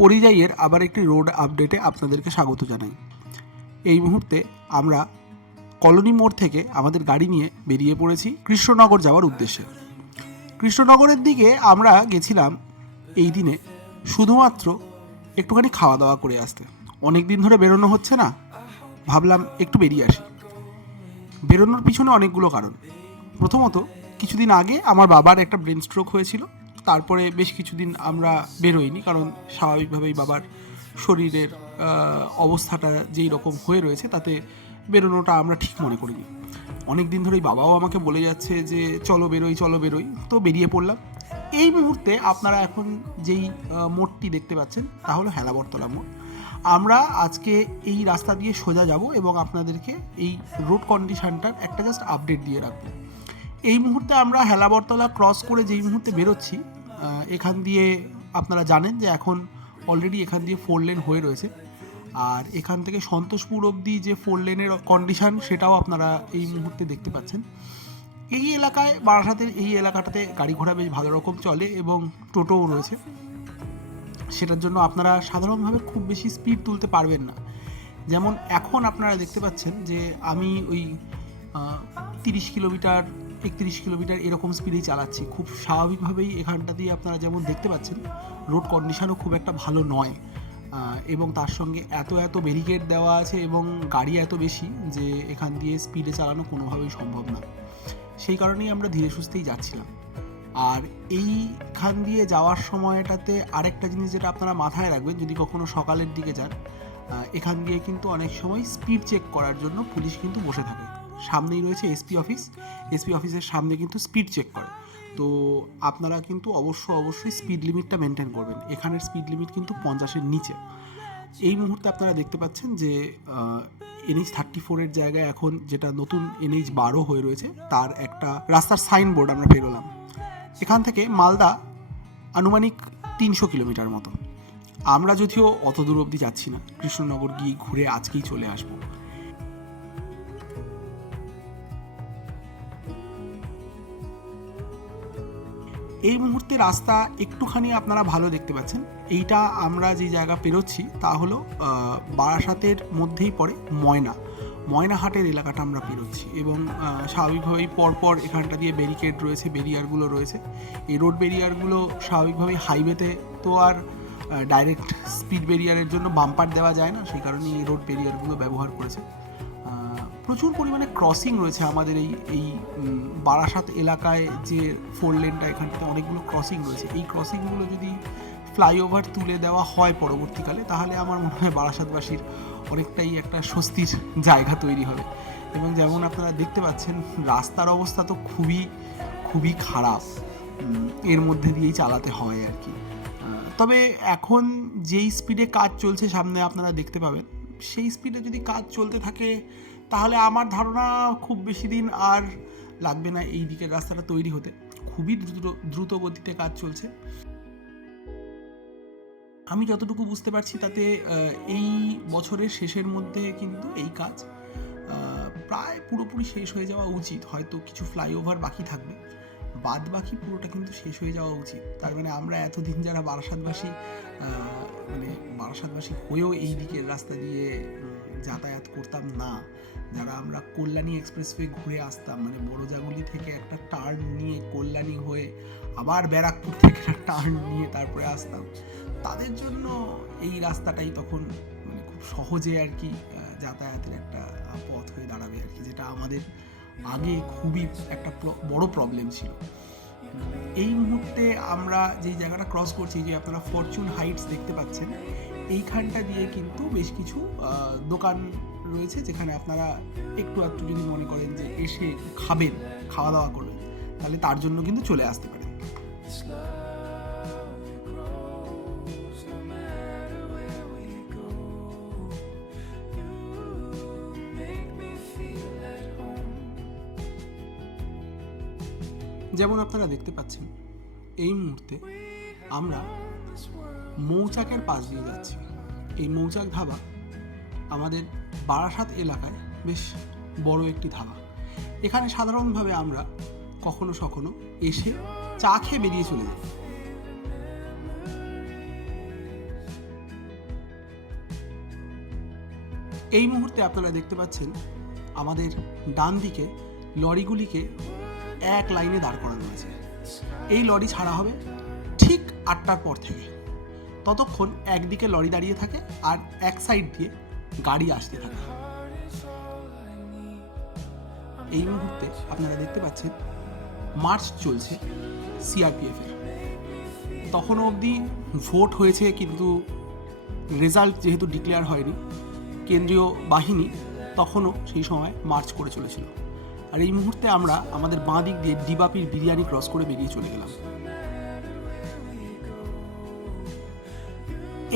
পরিযায়ীর আবার একটি রোড আপডেটে আপনাদেরকে স্বাগত জানাই। এই মুহূর্তে আমরা কলোনি মোড় থেকে আমাদের গাড়ি নিয়ে বেরিয়ে পড়েছি কৃষ্ণনগর যাওয়ার উদ্দেশ্যে। কৃষ্ণনগরের দিকে আমরা গেছিলাম এই দিনে শুধুমাত্র একটুখানি খাওয়া দাওয়া করে আসতে। অনেক দিন ধরে বেরোনো হচ্ছে না, ভাবলাম একটু বেরিয়ে আসি। বেরোনোর পিছনে অনেকগুলো কারণ। প্রথমত, কিছুদিন আগে আমার বাবার একটা ব্রেন স্ট্রোক হয়েছিল। তারপরে বেশ কিছুদিন আমরা বেরোইনি, কারণ স্বাভাবিকভাবেই বাবার শরীরের অবস্থাটা যেই রকম হয়ে রয়েছে তাতে বেরোনোটা আমরা ঠিক মনে করিনি। অনেক দিন ধরেই বাবাও আমাকে বলে যাচ্ছে যে চলো বেরোই, তো বেরিয়ে পড়লাম। এই মুহূর্তে আপনারা এখন যেই মোড়টি দেখতে পাচ্ছেন তা হলো হেলাবরতলা মোড়। আমরা আজকে এই রাস্তা দিয়ে সোজা যাব এবং আপনাদেরকে এই রোড কন্ডিশনটার একটা জাস্ট আপডেট দিয়ে রাখবো। এই মুহূর্তে আমরা হেলাবরতলা ক্রস করে যেই মুহূর্তে বেরোচ্ছি, এখান দিয়ে আপনারা জানেন যে এখন অলরেডি এখান দিয়ে 4 লেন হয়ে রয়েছে। আর এখান থেকে সন্তোষপুর অবধি যে 4 লেনের কন্ডিশন সেটাও আপনারা এই মুহূর্তে দেখতে পাচ্ছেন। এই এলাকায়, বারাসাতের এই এলাকাটাতে গাড়ি ঘোড়া বেশ ভালো রকম চলে এবং টোটোও রয়েছে। সেটার জন্য আপনারা সাধারণভাবে খুব বেশি স্পিড তুলতে পারবেন না। যেমন এখন আপনারা দেখতে পাচ্ছেন যে আমি ওই 30 কিলোমিটার 31 কিলোমিটার এরকম স্পিডেই চালাচ্ছি। খুব স্বাভাবিকভাবেই এখানটা দিয়ে আপনারা যেমন দেখতে পাচ্ছেন রোড কন্ডিশনও খুব একটা ভালো নয়, এবং তার সঙ্গে এত ব্যারিকেড দেওয়া আছে এবং গাড়ি এত বেশি যে এখান দিয়ে স্পিডে চালানো কোনোভাবেই সম্ভব না। সেই কারণেই আমরা ধীরে সুস্থেই যাচ্ছিলাম। আর এইখান দিয়ে যাওয়ার সময়টাতে আরেকটা জিনিস যেটা আপনারা মাথায় রাখবেন, যদি কখনো সকালের দিকে যান, এখান দিয়ে কিন্তু অনেক সময় স্পিড চেক করার জন্য পুলিশ কিন্তু বসে থাকে। সামনেই রয়েছে এসপি অফিসের সামনে কিন্তু স্পিড চেক করে। তো আপনারা কিন্তু অবশ্যই স্পিড লিমিটটা মেনটেন করবেন। এখানের স্পিড লিমিট কিন্তু 50-এর নিচে। এই মুহূর্তে আপনারা দেখতে পাচ্ছেন যে NH 34-এর জায়গায় এখন যেটা নতুন NH 12 হয়ে রয়েছে তার একটা রাস্তার সাইনবোর্ড আমরা পেরোলাম। এখান থেকে মালদা আনুমানিক 300 কিলোমিটার মতো। আমরা যদিও অত দূর অবধি যাচ্ছি না, কৃষ্ণনগর গিয়ে ঘুরে আজকেই চলে আসবো। এই মুহূর্তে রাস্তা একটুখানি আপনারা ভালো দেখতে পাচ্ছেন। এইটা আমরা যে জায়গা পেরোচ্ছি তা হলো বারাসাতের মধ্যেই পড়ে ময়নাহাটের এলাকাটা আমরা পেরোচ্ছি এবং স্বাভাবিকভাবেই পরপর এখানটা দিয়ে ব্যারিকেড রয়েছে, ব্যারিয়ারগুলো রয়েছে। এই রোড ব্যারিয়ারগুলো স্বাভাবিকভাবেই হাইওয়েতে তো আর ডাইরেক্ট স্পিড ব্যারিয়ারের জন্য বাম্পার দেওয়া যায় না, সেই কারণে এই রোড ব্যারিয়ারগুলো ব্যবহার করেছে। প্রচুর পরিমাণে ক্রসিং রয়েছে আমাদের এই বারাসাত এলাকায়। যে 4 লেনটা, এখানটাতে অনেকগুলো ক্রসিং রয়েছে। এই ক্রসিংগুলো যদি ফ্লাইওভার তুলে দেওয়া হয় পরবর্তীকালে, তাহলে আমার মনে হয় বারাসাতবাসীর অনেকটাই একটা স্বস্তির জায়গা তৈরি হবে। এবং যেমন আপনারা দেখতে পাচ্ছেন রাস্তার অবস্থা তো খুবই খারাপ, এর মধ্যে দিয়েই চালাতে হয় আর কি। তবে এখন যেই স্পিডে কাজ চলছে সামনে আপনারা দেখতে পাবেন, সেই স্পিডে যদি কাজ চলতে থাকে তাহলে আমার ধারণা খুব বেশি দিন আর লাগবে না এই দিকের রাস্তাটা তৈরি হতে। খুবই দ্রুত গতিতে কাজ চলছে। আমি যতটুকু বুঝতে পারছি তাতে এই বছরের শেষের মধ্যে কিন্তু এই কাজ প্রায় পুরোপুরি শেষ হয়ে যাওয়া উচিত। হয়তো কিছু ফ্লাইওভার বাকি থাকবে, বাদ বাকি পুরোটা কিন্তু শেষ হয়ে যাওয়া উচিত। তার মানে আমরা এতদিন যারা বারাসাতবাসী হয়েও এই দিকের রাস্তা দিয়ে যাতায়াত করতাম না, যারা আমরা কল্যাণী এক্সপ্রেসওয়ে ঘুরে আসতাম, মানে বড়জাগুলি থেকে একটা টার্ন নিয়ে কল্যাণী হয়ে আবার ব্যারাকপুর থেকে একটা টার্ন নিয়ে তারপরে আসতাম, তাদের জন্য এই রাস্তাটাই তখন মানে খুব সহজে আর কি যাতায়াতের একটা পথ হয়ে দাঁড়াবে আর কি, যেটা আমাদের আগে খুবই একটা বড় প্রবলেম ছিল। এই মুহূর্তে আমরা যেই জায়গাটা ক্রস করছি, যে আপনারা ফরচুন হাইটস দেখতে পাচ্ছেন, এইখানটা দিয়ে কিন্তু বেশ কিছু দোকান রয়েছে, যেখানে আপনারা একটু যদি মনে করেন যে এসে খাওয়া দাওয়া করবেন, তাহলে তার জন্য কিন্তু চলে আসতে পারেন। যেমন আপনারা দেখতে পাচ্ছেন এই মুহূর্তে আমরা মৌচাকের পাশ দিয়ে যাচ্ছি। এই মৌচাক ধাবা আমাদের বারাসাত এলাকায় বেশ বড় একটি ধাবা। এখানে সাধারণভাবে আমরা কখনো এসে চা খেয়ে বেরিয়ে চলে যাই। এই মুহূর্তে আপনারা দেখতে পাচ্ছেন আমাদের ডান দিকে লরিগুলিকে এক লাইনে দাঁড় করানো আছে। এই লরি ছাড়া হবে ঠিক 8টার পর থেকে। ততক্ষণ একদিকে লরি দাঁড়িয়ে থাকে আর এক সাইড দিয়ে গাড়ি আসতে থাকে। এই মুহূর্তে আপনারা দেখতে পাচ্ছেন মার্চ চলছে সিআরপিএফের। তখনও অবধি ভোট হয়েছে, কিন্তু রেজাল্ট যেহেতু ডিক্লেয়ার হয়নি, কেন্দ্রীয় বাহিনী তখনও সেই সময় মার্চ করে চলেছিল। আর এই মুহূর্তে আমরা আমাদের বাঁ দিক দিয়ে ডিবাপির বিরিয়ানি ক্রস করে বেরিয়ে চলে গেলাম।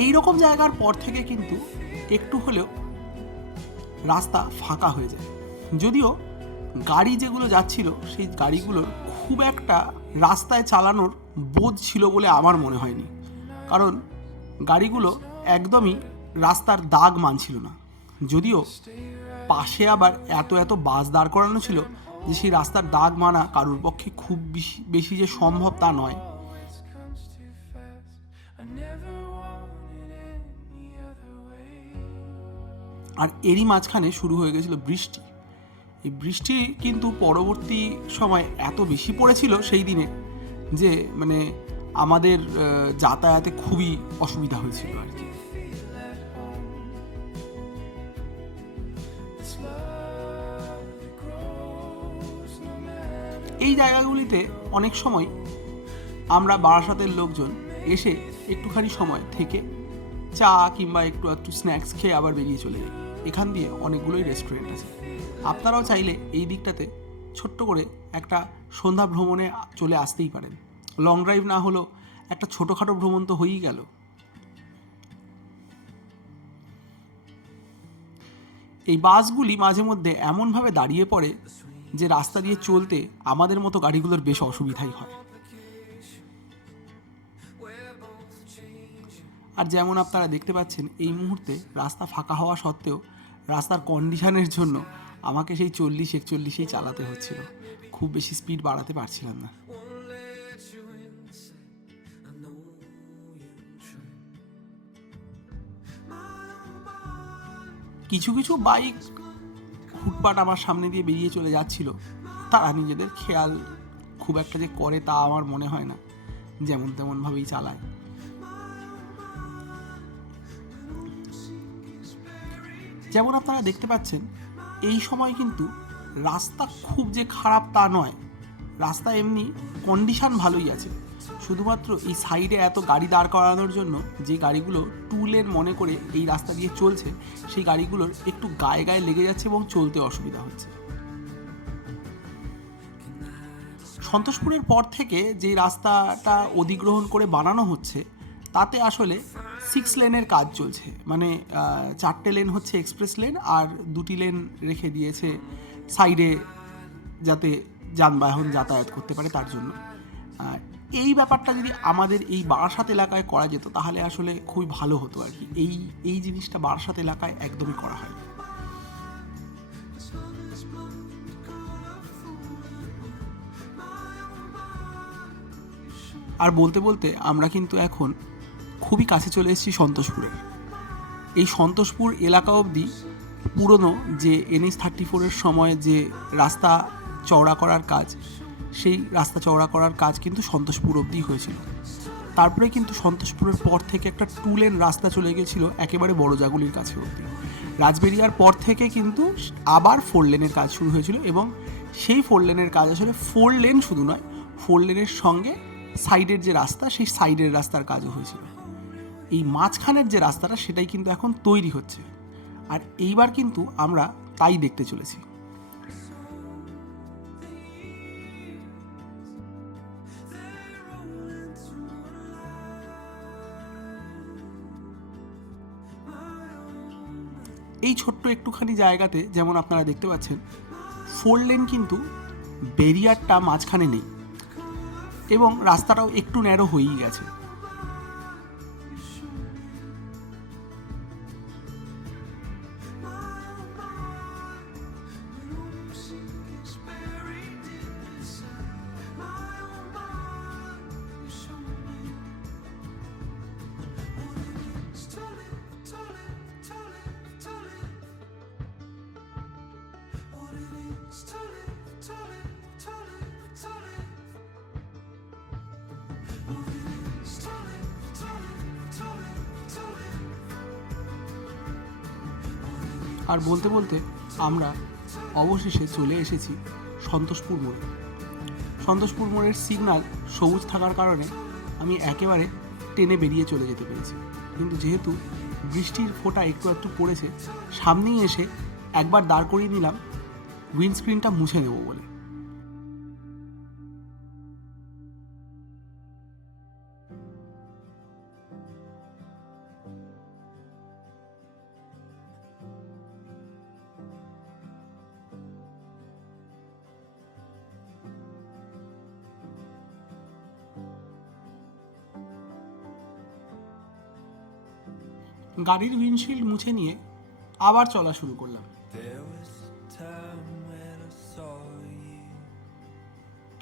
এই রকম জায়গার পর থেকে কিন্তু একটু হলেও রাস্তা ফাঁকা হয়ে যায়। যদিও গাড়ি যেগুলো যাচ্ছিল সেই গাড়িগুলোর খুব একটা রাস্তায় চালানোর বোধ ছিল বলে আমার মনে হয়নি, কারণ গাড়িগুলো একদমই রাস্তার দাগ মানছিল না। যদিও পাশে আবার এত বাস দাঁড় করানো ছিল যে সেই রাস্তার দাগ মানা কারোর পক্ষে খুব বেশি যে সম্ভব তা নয়। আর এরই মাঝখানে শুরু হয়ে গেছিল বৃষ্টি। এই বৃষ্টি কিন্তু পরবর্তী সময় এত বেশি পড়েছিল সেই দিনে যে মানে আমাদের যাতায়াতে খুবই অসুবিধা হয়েছিল আর কি। এই জায়গাগুলিতে অনেক সময় আমরা বারাসাতের লোকজন এসে একটুখানি সময় থেকে চা কিংবা একটু স্ন্যাক্স খেয়ে আবার বেরিয়ে চলে যাই। এখান দিয়ে অনেকগুলোই রেস্টুরেন্ট আছে। আপনারাও চাইলে এই দিকটাতে ছোট্ট করে একটা সন্ধ্যা ভ্রমণে চলে আসতেই পারেন। লং ড্রাইভ না হলেও একটা ছোটোখাটো ভ্রমণ তো হয়েই গেল। এই বাসগুলি মাঝে মধ্যে এমনভাবে দাঁড়িয়ে পড়ে যে রাস্তা দিয়ে চলতে আমাদের মতো গাড়িগুলোর বেশ অসুবিধাই হয়। আর যেমন আপনারা দেখতে পাচ্ছেন এই মুহূর্তে রাস্তা ফাঁকা হওয়া সত্ত্বেও রাস্তার কন্ডিশনের জন্য আমাকে সেই 40-41 চালাতে হচ্ছিল, খুব বেশি স্পিড বাড়াতে পারছিলাম না। কিছু কিছু বাইক ফুটপাত আমার সামনে দিয়ে বেরিয়ে চলে যাচ্ছিল, তারা নিজেদের খেয়াল খুব একটা যে করে তা আমার মনে হয় না, যেমন তেমনভাবেই চালায়। যেমন আপনারা দেখতে পাচ্ছেন এই সময় কিন্তু রাস্তা খুব যে খারাপ তা নয়, রাস্তা এমনি কন্ডিশন ভালোই আছে। শুধুমাত্র এই সাইডে এত গাড়ি দাঁড় করানোর জন্য যে গাড়িগুলো টু লেন মনে করে এই রাস্তা দিয়ে চলছে সেই গাড়িগুলোর একটু গায়ে গায়ে লেগে যাচ্ছে এবং চলতে অসুবিধা হচ্ছে। সন্তোষপুরের পর থেকে যে রাস্তাটা অধিগ্রহণ করে বানানো হচ্ছে তাতে আসলে 6 লেনের কাজ চলছে, মানে 4টে লেন হচ্ছে এক্সপ্রেস লেন আর 2টি লেন রেখে দিয়েছে সাইডে যাতে যানবাহন যাতায়াত করতে পারে তার জন্য। এই ব্যাপারটা যদি আমাদের এই বারাসাত এলাকায় করা যেত তাহলে আসলে খুবই ভালো হতো আর কি। এই জিনিসটা বারাসাত এলাকায় একদমই করা হয়। আর বলতে বলতে আমরা কিন্তু এখন খুবই কাছে চলে এসেছি সন্তোষপুরের। এই সন্তোষপুর এলাকা অবধি পুরনো যে NH-34-এর সময় যে রাস্তা চওড়া করার কাজ, সেই রাস্তা চওড়া করার কাজ কিন্তু সন্তোষপুর অবধি হয়েছিল। তারপরে কিন্তু সন্তোষপুরের পর থেকে একটা 2 লেন রাস্তা চলে গেছিলো একেবারে বড়জাগুলির কাছে অবধি। রাজবেরিয়ার পর থেকে কিন্তু আবার 4 লেনের কাজ শুরু হয়েছিল এবং সেই 4 লেনের কাজ আসলে 4 লেন শুধু নয়, 4 লেনের সঙ্গে সাইডের যে রাস্তা সেই সাইডের রাস্তার কাজও হয়েছিল। এই মাঝখানের যে রাস্তাটা সেটাই কিন্তু এখন তৈরি হচ্ছে, আর এইবার কিন্তু আমরা তাই দেখতে চলেছি। এই ছোট্ট একটুখানি জায়গাতে যেমন আপনারা দেখতে পাচ্ছেন 4 লেন কিন্তু ব্যারিয়ারটা মাঝখানে নেই এবং রাস্তাটাও একটু ন্যারো হয়েই গেছে। আর বলতে বলতে আমরা অবশেষে চলে এসেছি সন্তোষপুর মোড়ে। সন্তোষপুর মোড়ের সিগন্যাল সবুজ থাকার কারণে আমি একেবারে টেনে বেরিয়ে চলে যেতে পেরেছি, কিন্তু যেহেতু বৃষ্টির ফোঁটা একটু একটু পড়েছে, সামনেই এসে একবার দাঁড় করিয়ে নিলাম উইন্ডস্ক্রিনটা মুছে নেবো বলে। গাড়ির উইন্ডশিল্ড মুছে নিয়ে আবার চলা শুরু করলাম।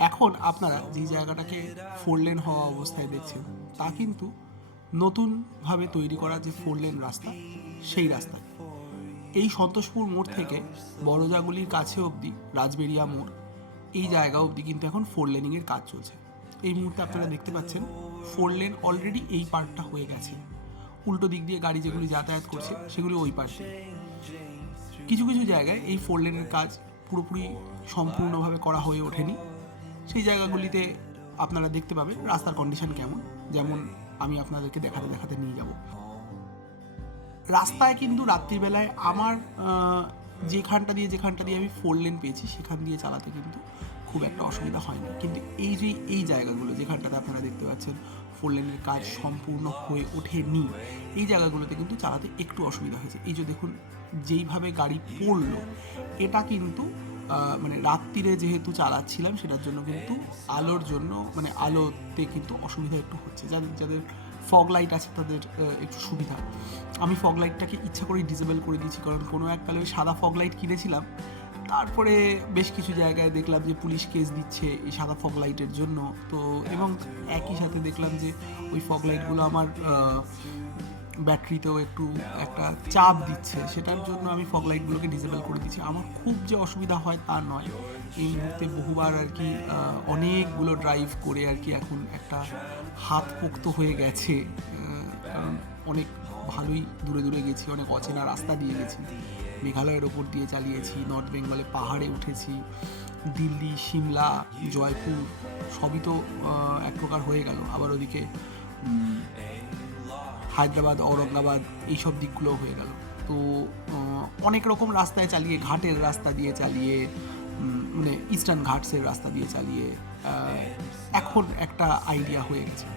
এখন আপনারা যে জায়গাটাকে 4 লেন হওয়া অবস্থায় দেখছেন তা কিন্তু নতুনভাবে তৈরি করা যে 4 লেন রাস্তা, সেই রাস্তা। এই সন্তোষপুর মোড় থেকে বড়জাগুলির কাছে অবধি রাজবেরিয়া মোড়, এই জায়গা অবধি কিন্তু এখন 4 লেনিংয়ের কাজ চলছে। এই মুহূর্তে আপনারা দেখতে পাচ্ছেন 4 লেন অলরেডি এই পার্টটা হয়ে গেছে। উল্টো দিক দিয়ে গাড়ি যেগুলি যাতায়াত করছে সেগুলি ওই পাশে। কিছু কিছু জায়গায় এই 4 লেনের কাজ পুরোপুরি সম্পূর্ণভাবে করা হয়ে ওঠেনি। সেই জায়গাগুলিতে আপনারা দেখতে পাবেন রাস্তার কন্ডিশন কেমন, যেমন আমি আপনাদেরকে দেখাতে দেখাতে নিয়ে যাব। রাস্তায় কিন্তু রাত্রিবেলায় আমার যেখানটা দিয়ে আমি 4 লেন পেয়েছি সেখান দিয়ে চালাতে কিন্তু খুব একটা অসুবিধা হয়নি, কিন্তু এই জায়গাগুলো যেখানটাতে আপনারা দেখতে পাচ্ছেন 4 লেনের কাজ সম্পূর্ণ হয়ে ওঠেনি, এই জায়গাগুলোতে কিন্তু চালাতে একটু অসুবিধা হয়েছে। এই যে দেখুন যেইভাবে গাড়ি পড়লো, এটা কিন্তু মানে রাত্রিরে যেহেতু চালাচ্ছিলাম সেটার জন্য কিন্তু আলোর জন্য মানে আলোতে কিন্তু অসুবিধা একটু হচ্ছে। যাদের ফগ লাইট আছে তাদের একটু সুবিধা। আমি ফগ লাইটটাকে ইচ্ছা করে ডিসেবল করে দিয়েছি, কারণ কোনো এককালে ওই সাদা ফগ লাইট কিনেছিলাম, তারপরে বেশ কিছু জায়গায় দেখলাম যে পুলিশ কেস দিচ্ছে এই সাদা ফগ লাইটের জন্য। তো এবং একই সাথে দেখলাম যে ওই ফগ লাইটগুলো আমার ব্যাটারিতেও একটা চাপ দিচ্ছে, সেটার জন্য আমি ফগ লাইটগুলোকে ডিসেবল করে দিচ্ছি। আমার খুব যে অসুবিধা হয় তা নয়, এই মুহূর্তে বহুবার আর কি অনেকগুলো ড্রাইভ করে আর কি এখন একটা হাত পোক্ত হয়ে গেছে, কারণ অনেক ভালোই দূরে দূরে গেছি, অনেক অচেনা রাস্তা দিয়ে গেছি, মেঘালয়ের ওপর দিয়ে চালিয়েছি, নর্থ বেঙ্গলে পাহাড়ে উঠেছি, দিল্লি, সিমলা, জয়পুর সবই তো এক প্রকার হয়ে গেল, আবার ওদিকে হায়দ্রাবাদ, ঔরঙ্গাবাদ এইসব দিকগুলোও হয়ে গেল। তো অনেক রকম রাস্তায় চালিয়ে, ঘাটের রাস্তা দিয়ে চালিয়ে, মানে ইস্টার্ন ঘাটসের রাস্তা দিয়ে চালিয়ে এখন একটা আইডিয়া হয়ে গেছে।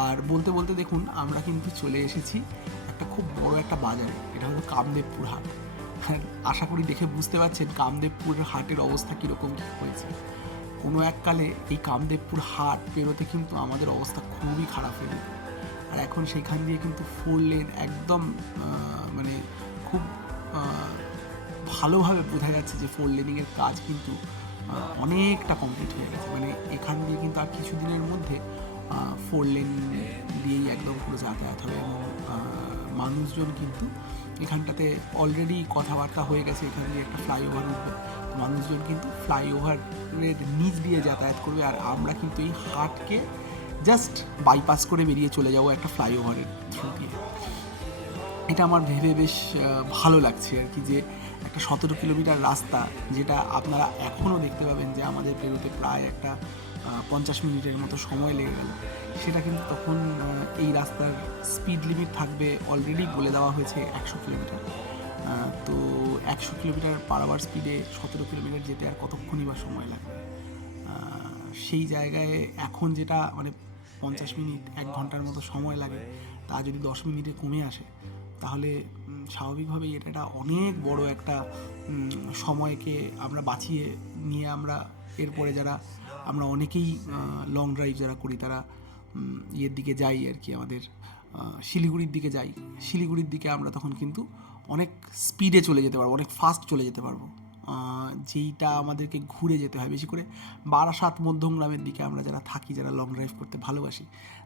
আর বলতে বলতে দেখুন আমরা কিন্তু চলে এসেছি একটা খুব বড় একটা বাজারে, এটা হলো কামদেবপুর হাট। আশা করি দেখে বুঝতে পারছেন কামদেবপুরের হাটের অবস্থা কীরকম কী হয়েছে। কোনো এককালে এই কামদেবপুর হাট পেরোতে কিন্তু আমাদের অবস্থা খুবই খারাপ হয়ে যেত, আর এখন সেখান দিয়ে কিন্তু 4 লেন একদম মানে খুব ভালোভাবে বোঝা যাচ্ছে যে 4 লেনিংয়ের কাজ কিন্তু অনেকটা কমপ্লিট হয়ে গেছে। মানে এখান দিয়ে কিন্তু আর কিছুদিনের মধ্যে 4 লেন দিয়েই একদম পুরো যাতায়াত হবে, এবং মানুষজন কিন্তু এখানটাতে অলরেডি কথাবার্তা হয়ে গেছে, এখান দিয়ে একটা ফ্লাইওভার উঠবে, মানুষজন কিন্তু ফ্লাইওভারের নিচ দিয়ে যাতায়াত করবে, আর আমরা কিন্তু এই হাটকে জাস্ট বাইপাস করে বেরিয়ে চলে যাবো একটা ফ্লাইওভারের থ্রু দিয়ে। এটা আমার ভেবে বেশ ভালো লাগছে আর কি, যে একটা 17 কিলোমিটার রাস্তা, যেটা আপনারা এখনও দেখতে পাবেন যে আমাদের পেরোতে প্রায় একটা 50 মিনিটের মতো সময় লেগে গেল, সেটা কিন্তু তখন এই রাস্তার স্পিড লিমিট থাকবে অলরেডি বলে দেওয়া হয়েছে 100 কিলোমিটার। তো 100 কিলোমিটার পার আওয়ার স্পিডে 17 কিলোমিটার যেতে আর কতক্ষণই বা সময় লাগবে। সেই জায়গায় এখন যেটা মানে 50 মিনিট 1 ঘন্টার মতো সময় লাগে, তা যদি 10 মিনিটে কমে আসে, তাহলে স্বাভাবিকভাবেই এটা অনেক বড় একটা সময়কে আমরা বাঁচিয়ে নিয়ে আমরা এরপরে আমরা অনেকেই লং ড্রাইভ যারা করি তারা ইয়ের দিকে যাই আর কি, আমাদের শিলিগুড়ির দিকে যাই, শিলিগুড়ির দিকে আমরা তখন কিন্তু অনেক স্পিডে চলে যেতে পারবো, অনেক ফাস্ট চলে যেতে পারবো, যেইটা আমাদেরকে ঘুরে যেতে হয়। বেশি করে বারাসাত মধ্যমগ্রামের দিকে আমরা যারা থাকি, যারা লং ড্রাইভ করতে ভালোবাসি,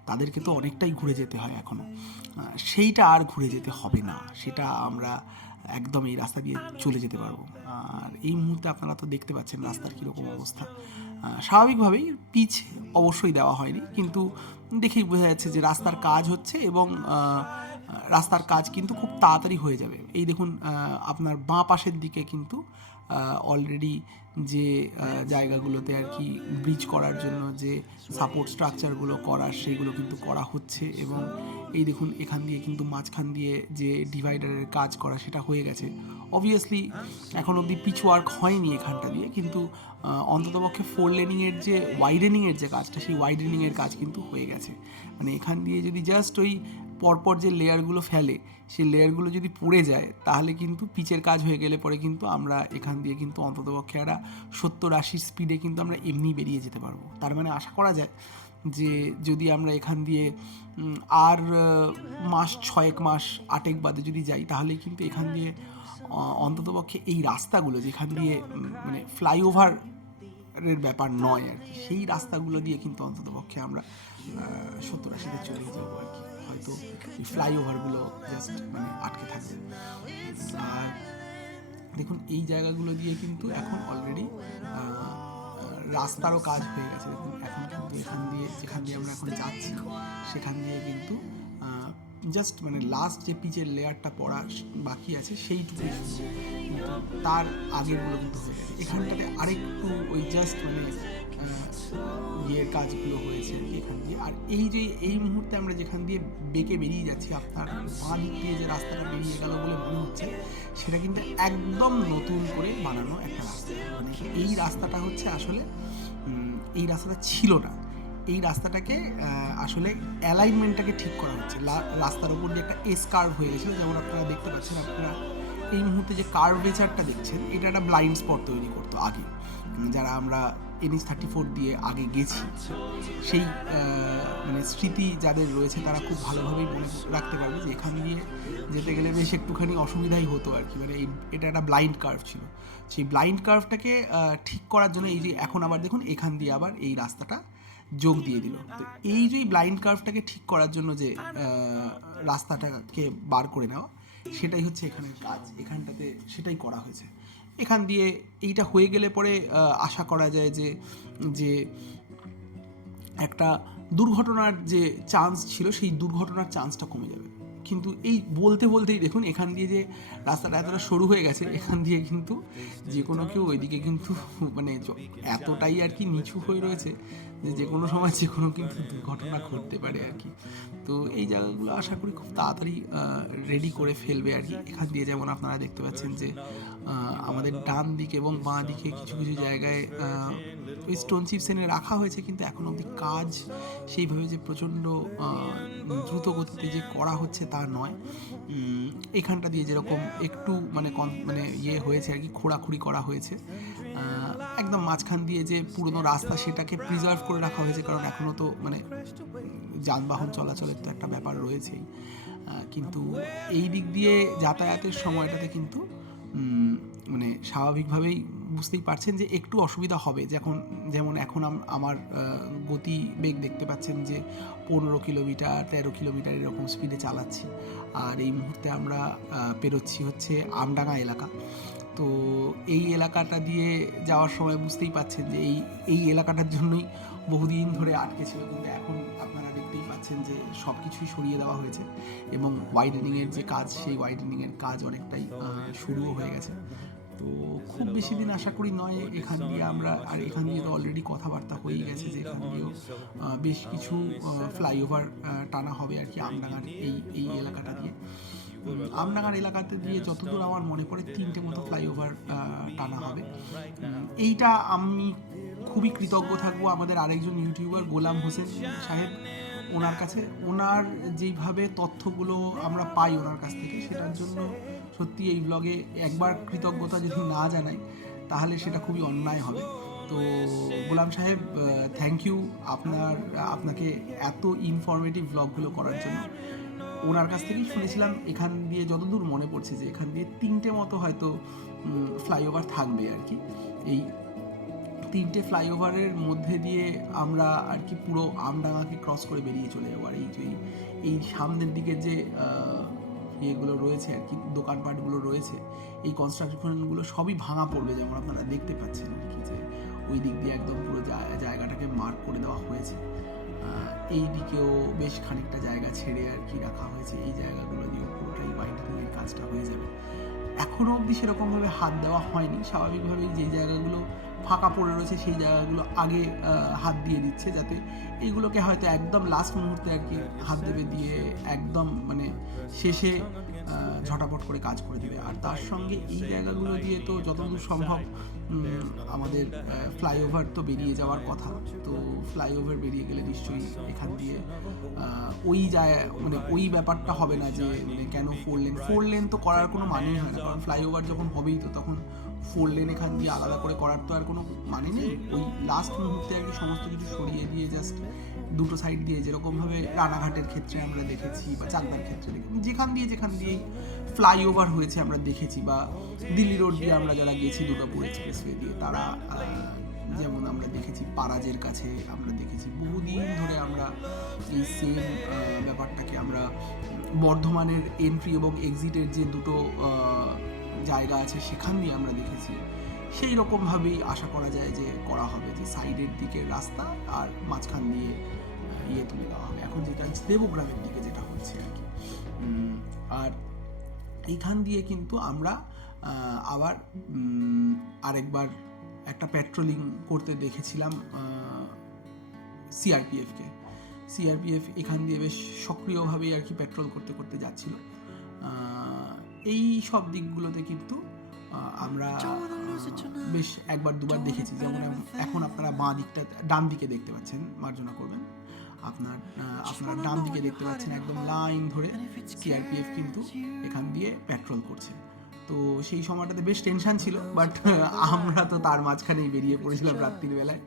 তাদেরকে তো অনেকটাই ঘুরে যেতে হয় এখনও, সেইটা আর ঘুরে যেতে হবে না, সেটা আমরা একদম এই রাস্তা দিয়ে চলে যেতে পারবো। আর এই মুহূর্তে আপনারা তো দেখতে পাচ্ছেন রাস্তার কীরকম অবস্থা। স্বাভাবিকভাবেই পিচ অবশ্যই দেওয়া হয়নি, কিন্তু দেখেই বোঝা যাচ্ছে যে রাস্তার কাজ হচ্ছে, এবং রাস্তার কাজ কিন্তু খুব তাড়াতাড়ি হয়ে যাবে। এই দেখুন আপনার বাঁ পাশের দিকে কিন্তু অলরেডি যে জায়গাগুলোতে আর কি ব্রিজ করার জন্য যে সাপোর্ট স্ট্রাকচারগুলো করার সেইগুলো কিন্তু করা হচ্ছে, এবং এই দেখুন এখান দিয়ে কিন্তু মাঝখান দিয়ে যে ডিভাইডারের কাজ করা সেটা হয়ে গেছে। অবভিয়াসলি এখন অবধি পিচ ওয়ার্ক হয়নি এখানটা দিয়ে, কিন্তু অন্ততপক্ষে 4 লেনিংয়ের যে ওয়াইডেনিংয়ের যে কাজটা, সেই ওয়াইডেনিংয়ের কাজ কিন্তু হয়ে গেছে। মানে এখান দিয়ে যদি জাস্ট ওই পরপর যে লেয়ারগুলো ফেলে সেই লেয়ারগুলো যদি পুড়ে যায় তাহলে কিন্তু পিচের কাজ হয়ে গেলে পরে কিন্তু আমরা এখান দিয়ে কিন্তু অন্ততপক্ষে একটা 70-80 স্পিডে কিন্তু আমরা এমনি বেরিয়ে যেতে পারবো। তার মানে আশা করা যায় যে যদি আমরা এখান দিয়ে আর মাস 6 মাস 8 বাদে যদি যাই তাহলে কিন্তু এখান দিয়ে অন্ততপক্ষে এই রাস্তাগুলো যেখান দিয়ে মানে ফ্লাইওভারের ব্যাপার নয় আর কি, সেই রাস্তাগুলো দিয়ে কিন্তু অন্ততপক্ষে আমরা 70-80-তে চলে যাবো আর কি। হয়তো এই ফ্লাইওভারগুলো জাস্ট মানে আটকে থাকবে। আর দেখুন এই জায়গাগুলো দিয়ে কিন্তু এখন অলরেডি রাস্তারও কাজ হয়ে গেছে। দেখুন এখন কিন্তু এখান দিয়ে যেখান দিয়ে আমরা এখন যাচ্ছি সেখান দিয়ে কিন্তু জাস্ট মানে লাস্ট যে পিচের লেয়ারটা পড়া বাকি আছে সেইটুকুই, কিন্তু তার আগেরগুলো কিন্তু হয়ে গেছে। এখানটাতে আরেকটু ওই জাস্ট মানে ইয়ের কাজগুলো হয়েছে এখান দিয়ে। আর এই যে এই মুহূর্তে আমরা যেখান দিয়ে বেঁকে বেরিয়ে যাচ্ছি, আপনার বাঁ দিক দিয়ে যে রাস্তাটা বেরিয়ে গেল বলে মনে হচ্ছে সেটা কিন্তু একদম নতুন করে বানানো একটা রাস্তা। মানে এই রাস্তাটা হচ্ছে আসলে এই রাস্তাটা ছিল না, এই রাস্তাটাকে আসলে অ্যালাইনমেন্টটাকে ঠিক করা হচ্ছে। রাস্তার উপর দিয়ে একটা এস কার্ভ হয়ে গেছিলো, যেমন আপনারা দেখতে পাচ্ছেন। আপনারা এই মুহূর্তে যে কার্ভেচারটা দেখছেন এটা একটা ব্লাইন্ড স্পট তৈরি করতো আগে, যারা আমরা NH 34 দিয়ে আগে গেছি সেই মানে স্মৃতি যাদের রয়েছে তারা খুব ভালোভাবেই মনে রাখতে পারবে যে এখান দিয়ে যেতে গেলে বেশ একটুখানি অসুবিধাই হতো আর কি। মানে এটা একটা ব্লাইন্ড কার্ভ ছিল, সেই ব্লাইন্ড কার্ভটাকে ঠিক করার জন্য এই যে এখন আবার দেখুন এখান দিয়ে আবার এই রাস্তাটা যোগ দিয়ে দিল। তো এই যে ব্লাইন্ড কার্ভটাকে ঠিক করার জন্য যে রাস্তাটাকে বার করে নেওয়া, সেটাই হচ্ছে এখানের কাজ। এখানটাতে সেটাই করা হয়েছে। এখান দিয়ে এইটা হয়ে গেলে পরে আশা করা যায় যে যে একটা দুর্ঘটনার যে চান্স ছিল সেই দুর্ঘটনার চান্সটা কমে যাবে। কিন্তু এই বলতে বলতেই দেখুন এখান দিয়ে যে রাস্তাটা এতটা সরু হয়ে গেছে, এখান দিয়ে কিন্তু যে কোনো কেউ ওইদিকে কিন্তু মানে এতটাই আর কি নিচু হয়ে রয়েছে যে কোনো সময় যে কোনো কিন্তু দুর্ঘটনা ঘটতে পারে আর কি। তো এই জায়গাগুলো আশা করি খুব তাড়াতাড়ি রেডি করে ফেলবে আর কি। এখান দিয়ে যেমন আপনারা দেখতে পাচ্ছেন যে আমাদের ডান দিকে এবং বাঁ দিকে কিছু কিছু জায়গায় ওই স্টোন চিপস এনে রাখা হয়েছে, কিন্তু এখন অবধি কাজ সেইভাবে যে প্রচণ্ড দ্রুত গতিতে যে করা হচ্ছে তা নয়। এখানটা দিয়ে যেরকম একটু মানে মানে ইয়ে হয়েছে আর কি, খোঁড়াখুড়ি করা হয়েছে। একদম মাঝখান দিয়ে যে পুরনো রাস্তা সেটাকে প্রিজার্ভ করে রাখা হয়েছে, কারণ এখনও তো মানে যানবাহন চলাচলের তো একটা ব্যাপার রয়েছেই। কিন্তু এই দিক দিয়ে যাতায়াতের সময়টাতে কিন্তু মানে স্বাভাবিকভাবেই বুঝতেই পারছেন যে একটু অসুবিধা হবে। যেমন এখন আমার গতি বেগ দেখতে পাচ্ছেন যে 15 কিলোমিটার 13 কিলোমিটার এরকম স্পিডে চালাচ্ছি। আর এই মুহূর্তে আমরা পেরোচ্ছি হচ্ছে আমডাঙ্গা এলাকা। তো এই এলাকাটা দিয়ে যাওয়ার সময় বুঝতেই পাচ্ছেন যে এই এলাকাটার জন্যই বহুদিন ধরে আটকে ছিল, কিন্তু এখন আপনারা দেখতেই পাচ্ছেন যে সব কিছুই সরিয়ে দেওয়া হয়েছে এবং ওয়াইডেনিংয়ের যে কাজ সেই ওয়াইডেনিংয়ের কাজ অনেকটাই শুরুও হয়ে গেছে। তো খুব বেশি দিন আশা করি নয় এখান দিয়ে আমরা, আর এখান দিয়ে তো অলরেডি কথাবার্তা হয়েই গেছে যে এখান দিয়েও বেশ কিছু ফ্লাইওভার টানা হবে আর কি আমডাঙ্গার এই এলাকাটা দিয়ে। আমডাঙ্গার এলাকাতে দিয়ে যতদূর আমার মনে পড়ে 3টে মতো ফ্লাইওভার টানা হবে। এইটা আমি খুবই কৃতজ্ঞ থাকবো আমাদের আরেকজন ইউটিউবার গোলাম হোসেন সাহেব, ওনার কাছে। ওনার যেইভাবে তথ্যগুলো আমরা পাই ওনার কাছ থেকে, সেটার জন্য সত্যি এই ব্লগে একবার কৃতজ্ঞতা যদি না জানাই তাহলে সেটা খুবই অন্যায় হবে। তো গোলাম সাহেব, থ্যাংক ইউ আপনাকে এত ইনফরমেটিভ ব্লগগুলো করার জন্য। ওনার কাছ থেকেই শুনেছিলাম এখান দিয়ে যতদূর মনে পড়ছে যে এখান দিয়ে 3টে মতো হয়তো ফ্লাইওভার থাকবে আর কি। এই 3টে ফ্লাইওভারের মধ্যে দিয়ে আমরা আর কি পুরো আমডাঙ্গাকে ক্রস করে বেরিয়ে চলে যাবো। আর এই সামনের দিকে যে ইয়েগুলো রয়েছে আর কি, দোকানপাটগুলো রয়েছে, এই কনস্ট্রাকশনগুলো সবই ভাঙা পড়বে, যেমন আপনারা দেখতে পাচ্ছেন আর কি, যে ওই দিক দিয়ে একদম পুরো জায়গাটাকে মার্ক করে দেওয়া হয়েছে। এই দিকেও বেশ খানিকটা জায়গা ছেড়ে আর কি রাখা হয়েছে। এই জায়গাগুলো দিয়ে পুরোটাই ওয়াইডেনিংয়ের কাজটা হয়ে যাবে। এখনও অবধি সেরকমভাবে হাত দেওয়া হয়নি। স্বাভাবিকভাবেই যেই জায়গাগুলো ফাঁকা পড়ে রয়েছে সেই জায়গাগুলো আগে হাত দিয়ে দিচ্ছে, যাতে এইগুলোকে হয়তো একদম লাস্ট মুহূর্তে আর কি হাত দেবে, দিয়ে একদম মানে শেষে ঝটাপট করে কাজ করে দেবে। আর তার সঙ্গে এই জায়গাগুলো দিয়ে তো যতদূর সম্ভব আমাদের ফ্লাইওভার তো বেরিয়ে যাওয়ার কথা। তো ফ্লাইওভার বেরিয়ে গেলে নিশ্চয়ই এখান দিয়ে ওই মানে ওই ব্যাপারটা হবে না যে মানে কেন 4 লেন তো করার কোনো মানেই হয় না, কারণ ফ্লাইওভার যখন হবেই তো তখন 4 লেন এখান দিয়ে আলাদা করে করার তো আর কোনো মানে নেই। ওই লাস্ট মুহূর্তে আর কি সমস্ত কিছু সরিয়ে দিয়ে জাস্ট দুটো সাইড দিয়ে, যেরকমভাবে রানাঘাটের ক্ষেত্রে আমরা দেখেছি বা চাকদার ক্ষেত্রে দেখেছি, যেখান দিয়েই ফ্লাইওভার হয়েছে আমরা দেখেছি, বা দিল্লি রোড দিয়ে আমরা যারা গেছি দুর্গাপুর এক্সপ্রেসওয়ে দিয়ে, তারা যেমন আমরা দেখেছি পারাজের কাছে আমরা দেখেছি বহুদিন ধরে আমরা এই সেম ব্যাপারটাকে আমরা বর্ধমানের এন্ট্রি এবং এক্সিটের যে দুটো জায়গা আছে সেখান দিয়ে আমরা দেখেছি। সেই রকমভাবেই আশা করা যায় যে করা হবে, যে সাইডের দিকের রাস্তা আর মাঝখান দিয়ে তুলে দেওয়া হবে। এখন যেটা দেবগ্রামের দিকে যেটা হচ্ছে আর কি। আর এইখান দিয়ে কিন্তু আমরা আবার আরেকবার একটা পেট্রোলিং করতে দেখেছিলাম সিআরপিএফ এখান দিয়ে বেশ সক্রিয়ভাবেই আর কি পেট্রোল করতে করতে যাচ্ছিল। এই সব দিকগুলোতে কিন্তু আমরা বেশ একবার দুবার দেখেছি। যেমন এখন আপনারা ডান দিকে দেখতে পাচ্ছেন, মার্জনা করবেন, আপনারা ডান দিকে দেখতে পাচ্ছেন একদম লাইন ধরে সিআরপিএফ কিন্তু এখান দিয়ে পেট্রোল করছে। তো সেই সময়টাতে বেশ টেনশন ছিল, বাট আমরা তো তার মাঝখানেই বেরিয়ে পড়েছিলাম রাত্রির বেলায়।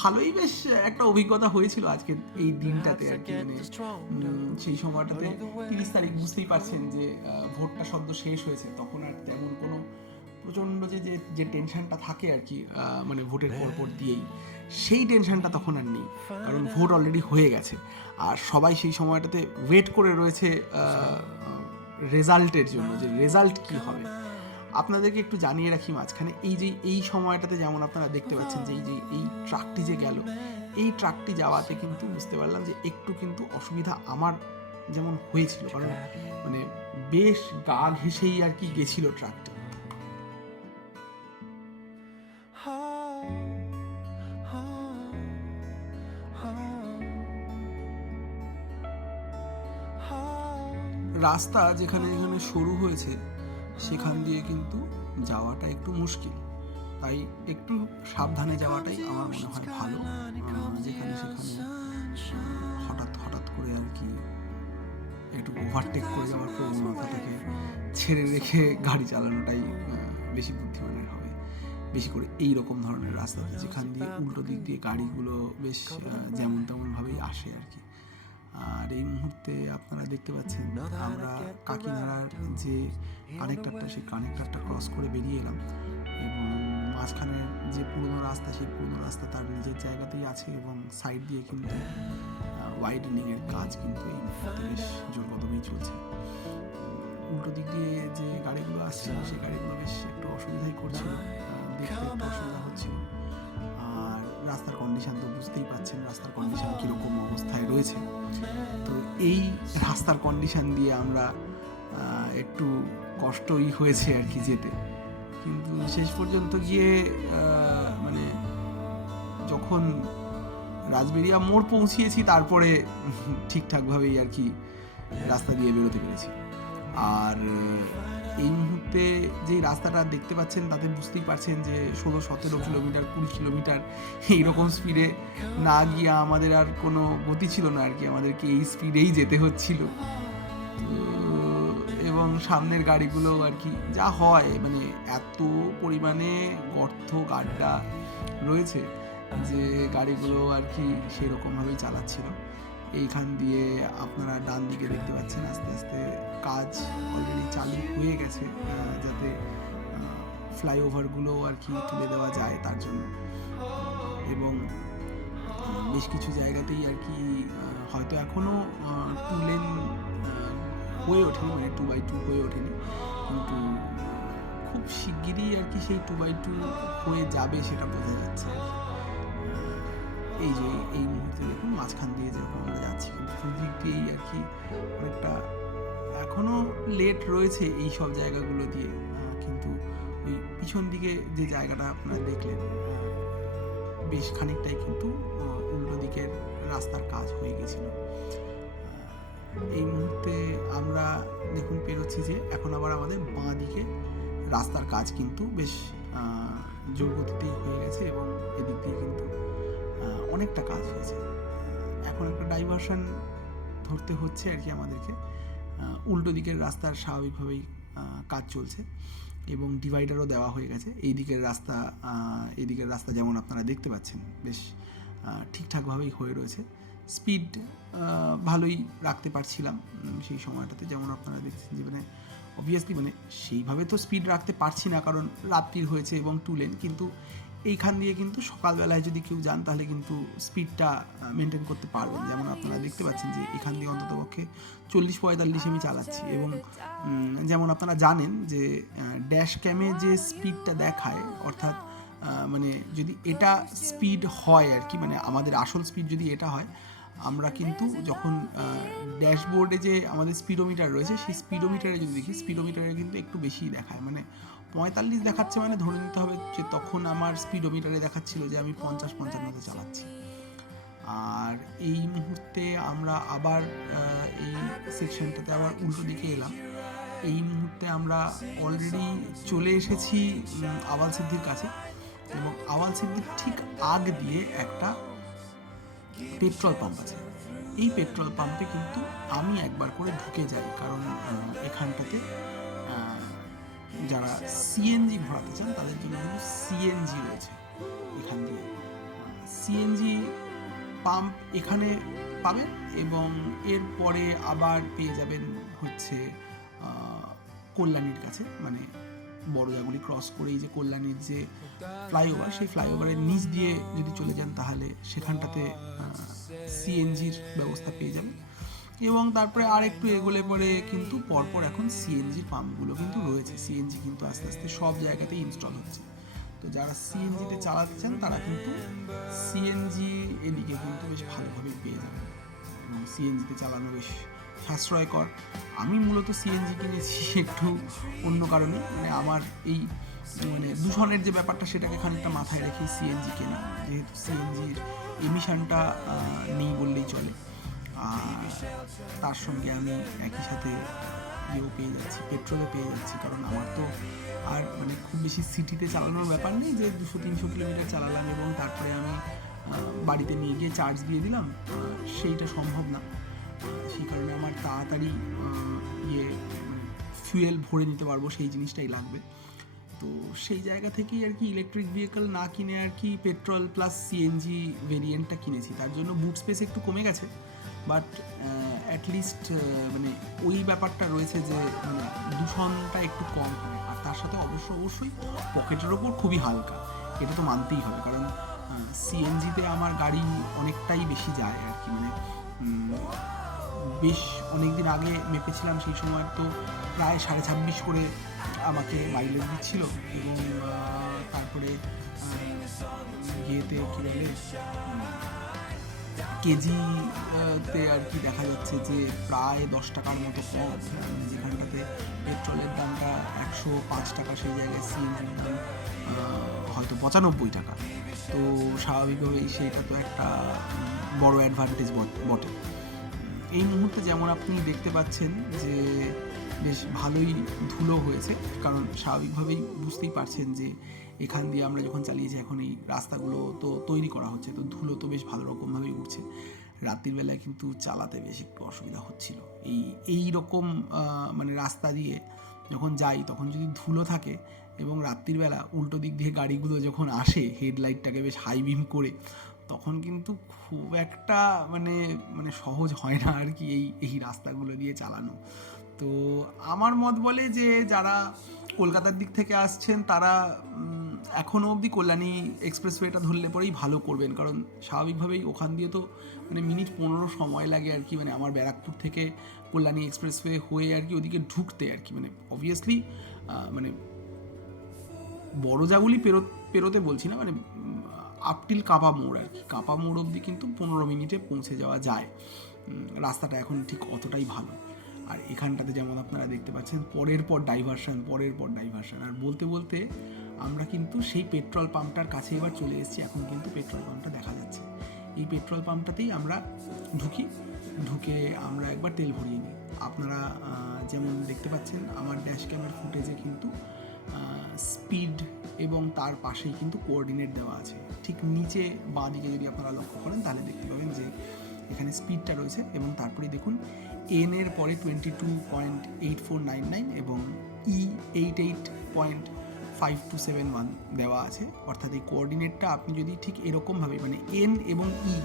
ভালোই বেশ একটা অভিজ্ঞতা হয়েছিল আজকে এই দিনটাতে আর কি। মানে সেই সময়টাতে 30 তারিখ, বুঝতেই পারছেন যে ভোটটা সদ্য শেষ হয়েছে, তখন আর তেমন কোনো প্রচণ্ড যে টেনশনটা থাকে আর কি, মানে ভোটের পরপর দিয়েই সেই টেনশনটা তখন আর নেই, কারণ ভোট অলরেডি হয়ে গেছে। আর সবাই সেই সময়টাতে ওয়েট করে রয়েছে রেজাল্টের জন্য, যে রেজাল্ট কি হবে। আপনাদেরকে একটু জানিয়ে রাখি মাঝখানে, এই সময়টাতে যেমন আপনারা দেখতে পাচ্ছেন যে এই ট্রাকটি যে গেল, এই ট্রাকটি যাওয়াতে কিন্তু বুঝতে পারলাম যে একটু কিন্তু অসুবিধা আমার যেমন হয়েছিল, কারণ মানে বেশ গা ঘেঁষেই আর কি গেছিল ট্রাকটি। রাস্তা যেখানে যেখানে সরু হয়েছে সেখান দিয়ে কিন্তু যাওয়াটা একটু মুশকিল, তাই একটু সাবধানে যাওয়াটাই আমার মনে হয় ভালো। যেখানে সেখানে হঠাৎ করে আর কি একটু ওভারটেক করে যাওয়ার প্রবণতাটাকে ছেড়ে রেখে গাড়ি চালানোটাই বেশি বুদ্ধিমানের হবে, বেশি করে এই রকম ধরনের রাস্তাতে, যেখান দিয়ে উল্টো দিক দিয়ে গাড়িগুলো বেশ যেমন তেমনভাবেই আসে আর কি। আর এই মুহূর্তে আপনারা দেখতে পাচ্ছেন আমরা কাকিনাড়ার যে কানেক্টরটা, সেই কানেক্টরটা ক্রস করে বেরিয়ে এলাম, এবং মাঝখানে যে পুরনো রাস্তা, সেই পুরনো রাস্তা তার নিজের জায়গাতেই আছে, এবং সাইড দিয়ে কিন্তু ওয়াইডেনিংয়ের কাজ কিন্তু এই মুহূর্তে বেশ জোরকদমেই চলছে। উল্টো দিক দিয়ে যে গাড়িগুলো আসছিল সেই গাড়িগুলো বেশ একটু অসুবিধাই করছিল, দেখতে একটু অসুবিধা হচ্ছিল। আর রাস্তার কন্ডিশন তো বুঝতেই পাচ্ছেন, রাস্তার কন্ডিশন কীরকম অবস্থায় রয়েছে। তো এই রাস্তার কন্ডিশন দিয়ে আমরা একটু কষ্টই হয়েছে আর কি যেতে, কিন্তু শেষ পর্যন্ত গিয়ে মানে যখন রাজবেরিয়া মোড় পৌঁছিয়েছি তারপরে ঠিকঠাকভাবেই আর কি রাস্তা দিয়ে বেরোতে পেরেছি। আর এই মুহূর্তে যে রাস্তাটা দেখতে পাচ্ছেন তাতে বুঝতেই পারছেন যে 16-17 কিলোমিটার 20 কিলোমিটার এইরকম স্পিডে না গিয়ে আমাদের আর কোনো গতি ছিল না আর কি, আমাদেরকে এই স্পিডেই যেতে হচ্ছিল। এবং সামনের গাড়িগুলো আর কি যা হয়, মানে এত পরিমাণে গর্ত গাড্ডা রয়েছে যে গাড়িগুলো আর কি সেরকমভাবেই চালাচ্ছিল। এইখান দিয়ে আপনারা ডান দিকে দেখতে পাচ্ছেন আস্তে আস্তে কাজ অলরেডি চালু হয়ে গেছে, যাতে ফ্লাইওভারগুলো আর কি তুলে দেওয়া যায় তার জন্য। এবং বেশ কিছু জায়গাতেই আর কি হয়তো এখনও 2 লেন হয়ে ওঠেনি, মানে 2x2 হয়ে ওঠেনি, কিন্তু খুব শিগগিরই আর কি সেই 2x2 হয়ে যাবে সেটা বোঝা যাচ্ছে। এই যে এই মুহূর্তে দেখুন মাঝখান দিয়ে যেরকম আমরা যাচ্ছি, কিন্তু দুদিক দিয়েই আর কি অনেকটা এখনও লেট রয়েছে এই সব জায়গাগুলো দিয়ে, কিন্তু ওই পিছন দিকে যে জায়গাটা আপনারা দেখলেন বেশ খানিকটাই কিন্তু উল্টো দিকের রাস্তার কাজ হয়ে গেছিল। এই মুহূর্তে আমরা দেখুন পেরোচ্ছি যে এখন আবার আমাদের বাঁ দিকে রাস্তার কাজ কিন্তু বেশ জোর গতিতেই হয়ে গেছে এবং এদিক দিয়ে কিন্তু অনেকটা কাজ হয়েছে। এখন একটা ডাইভারশন ধরতে হচ্ছে আর কি আমাদেরকে, উল্টো দিকের রাস্তার স্বাভাবিকভাবেই কাজ চলছে এবং ডিভাইডারও দেওয়া হয়ে গেছে। এই দিকের রাস্তা যেমন আপনারা দেখতে পাচ্ছেন বেশ ঠিকঠাকভাবেই হয়ে রয়েছে। স্পিড ভালোই রাখতে পারছিলাম সেই সময়টাতে, যেমন আপনারা দেখছেন যে মানে অবভিয়াসলি মানে সেইভাবে তো স্পিড রাখতে পারছি না কারণ রাত্রির হয়েছে এবং 2 লেন, কিন্তু এইখান দিয়ে কিন্তু সকালবেলায় যদি কেউ যান তাহলে কিন্তু স্পিডটা মেনটেন করতে পারবেন। যেমন আপনারা দেখতে পাচ্ছেন যে এখান দিয়ে অন্ততপক্ষে 40-45 আমি চালাচ্ছি এবং যেমন আপনারা জানেন যে ড্যাশ ক্যামে যে স্পিডটা দেখায়, অর্থাৎ মানে যদি এটা স্পিড হয় আর কি, মানে আমাদের আসল স্পিড যদি এটা হয়, আমরা কিন্তু যখন ড্যাশবোর্ডে যে আমাদের স্পিডোমিটার রয়েছে সেই স্পিডোমিটারে যদি দেখি, স্পিডোমিটারে কিন্তু একটু বেশি দেখায়, মানে 45 দেখাচ্ছে, মানে ধরে নিতে হবে যে তখন আমার স্পিডোমিটারে দেখাচ্ছিল যে আমি 50-55 চালাচ্ছি। আর এই মুহূর্তে আমরা আবার এই সেকশনটাতে আবার উল্টো দিকে এলাম। এই মুহূর্তে আমরা অলরেডি চলে এসেছি আওয়াল সিদ্ধির কাছে এবং আওয়াল সিদ্ধির ঠিক আগ দিয়ে একটা পেট্রোল পাম্প আছে। এই পেট্রোল পাম্পে কিন্তু আমি একবার করে ঢুকে যাই, কারণ এখানটাতে যারা সিএনজি ভরাতে চান তাদের জন্য কিন্তু সিএনজি রয়েছে। এখান দিয়ে সিএনজি পাম্প এখানে পাবেন এবং এরপরে আবার পেয়ে যাবেন হচ্ছে কল্যাণীর কাছে, মানে বড়জাগুলি ক্রস করেই যে কল্যাণীর যে ফ্লাইওভার, সেই ফ্লাইওভারের নিচ দিয়ে যদি চলে যান তাহলে সেখানটাতে সিএনজির ব্যবস্থা পেয়ে যাবেন এবং তারপরে আর একটু এগোলে পরে কিন্তু পরপর এখন সিএনজির পাম্পগুলো কিন্তু রয়েছে। সিএনজি কিন্তু আস্তে আস্তে সব জায়গাতেই ইনস্টল হচ্ছে, তো যারা সিএনজিতে চালাতে চান তারা কিন্তু সিএনজি এদিকে কিন্তু বেশ ভালোভাবেই পেয়ে যাবেন এবং সিএনজিতে চালানো বেশ সাশ্রয়কর। আমি মূলত সিএনজি কিনেছি একটু অন্য কারণে, মানে আমার এই মানে দূষণের যে ব্যাপারটা সেটাকে খানিকটা মাথায় রেখে সিএনজি কেনা, যেহেতু সিএনজির এমিশনটা নেই বললেই চলে। আর তার সঙ্গে আমি একই সাথে ইয়েও পেয়ে যাচ্ছি, পেট্রোলও পেয়ে যাচ্ছি, কারণ আমার তো আর মানে খুব বেশি সিটিতে চালানোর ব্যাপার নেই যে 200-300 কিলোমিটার চালালাম এবং তারপরে আমি বাড়িতে নিয়ে গিয়ে চার্জ দিয়ে দিলাম, সেইটা সম্ভব না। সেই কারণে আমার তাড়াতাড়ি ফুয়েল ভরে নিতে পারবো সেই জিনিসটাই লাগবে। তো সেই জায়গা থেকেই আর কি ইলেকট্রিক ভেহিকেল না কিনে আর কি পেট্রোল প্লাস সিএনজি ভেরিয়েন্টটা কিনেছি। তার জন্য বুট স্পেস একটু কমে গেছে, বাট অ্যাটলিস্ট মানে ওই ব্যাপারটা রয়েছে যে মানে দূষণটা একটু কম হয়, আর তার সাথে অবশ্যই পকেটের ওপর খুবই হালকা, এটা তো মানতেই হবে, কারণ সিএনজিতে আমার গাড়ি অনেকটাই বেশি যায় আর কি, মানে বেশ অনেক দিন আগে মেপেছিলাম, সেই সময় তো প্রায় 26.5 করে আমাকে মাইলেজ দিচ্ছিল এবং তারপরে ইয়েতে কী বলে কেজিতে আর কি দেখা যাচ্ছে যে প্রায় 10 টাকার মতো কম, যেখানটাতে পেট্রোলের দামটা 105 টাকা, সেই জায়গায় সিএনজির দাম হয়তো 95 টাকা। তো স্বাভাবিকভাবেই সেইটা তো একটা বড় অ্যাডভান্টেজ বটে। এই মুহূর্তে যেমন আপনি দেখতে পাচ্ছেন যে বেশ ভালোই ধুলো হয়েছে, কারণ স্বাভাবিকভাবেই বুঝতেই পারছেন যে এখান দিয়ে আমরা যখন চালিয়েছি এখন এই রাস্তাগুলো তো তৈরি করা হচ্ছে, তো ধুলো তো বেশ ভালো রকমভাবেই উঠছে। রাত্রির বেলায় কিন্তু চালাতে বেশ একটু অসুবিধা হচ্ছিল। এই রকম মানে রাস্তা দিয়ে যখন যাই তখন যদি ধুলো থাকে এবং রাত্রির বেলা উল্টো দিক দিয়ে গাড়িগুলো যখন আসে হেডলাইটটাকে বেশ হাই বিম করে, তখন কিন্তু খুব একটা মানে সহজ হয় না আর কি এই রাস্তাগুলো দিয়ে চালানো। তো আমার মত বলে যে যারা কলকাতার দিক থেকে আসছেন তারা এখনও অবধি কল্যাণী এক্সপ্রেসওয়েটা ধরলে পরেই ভালো করবেন, কারণ স্বাভাবিকভাবেই ওখান দিয়ে তো মানে মিনিট 15 সময় লাগে আর কি, মানে আমার ব্যারাকপুর থেকে কল্যাণী এক্সপ্রেসওয়ে হয়ে আর কি ওদিকে ঢুকতে আর কি, মানে অবভিয়াসলি মানে বড়জাগুলি পেরোতে বলছি না, মানে আপটিল কাপা মোড় আর কি, কাপা মোড় অবধি কিন্তু 15 মিনিটে পৌঁছে যাওয়া যায়। রাস্তাটা এখন ঠিক অতটাই ভালো। আর এখানটাতে যেমন আপনারা দেখতে পাচ্ছেন পরের পর ডাইভারশন, আর বলতে বলতে আমরা কিন্তু সেই পেট্রোল পাম্পটার কাছে এবার চলে এসেছি। এখন কিন্তু পেট্রোল পাম্পটা দেখা যাচ্ছে। এই পেট্রোল পাম্পটাতেই আমরা ঢুকে আমরা একবার তেল ভরিয়ে নিই। আপনারা যেমন দেখতে পাচ্ছেন আমার ড্যাশ ক্যামের ফুটেজে কিন্তু স্পিড এবং তার পাশেই কিন্তু কোঅর্ডিনেট দেওয়া আছে। ঠিক নিচে বাঁ দিকে যদি আপনারা লক্ষ্য করেন তাহলে দেখতে পাবেন যে এখানে স্পিডটা রয়েছে এবং তারপরে দেখুন এন এর পরে 22.8499 এবং ই 88.5271 দেওয়া আছে। অর্থাৎ এই কোঅর্ডিনেটটা আপনি যদি ঠিক এরকমভাবে মানে এন এবং ই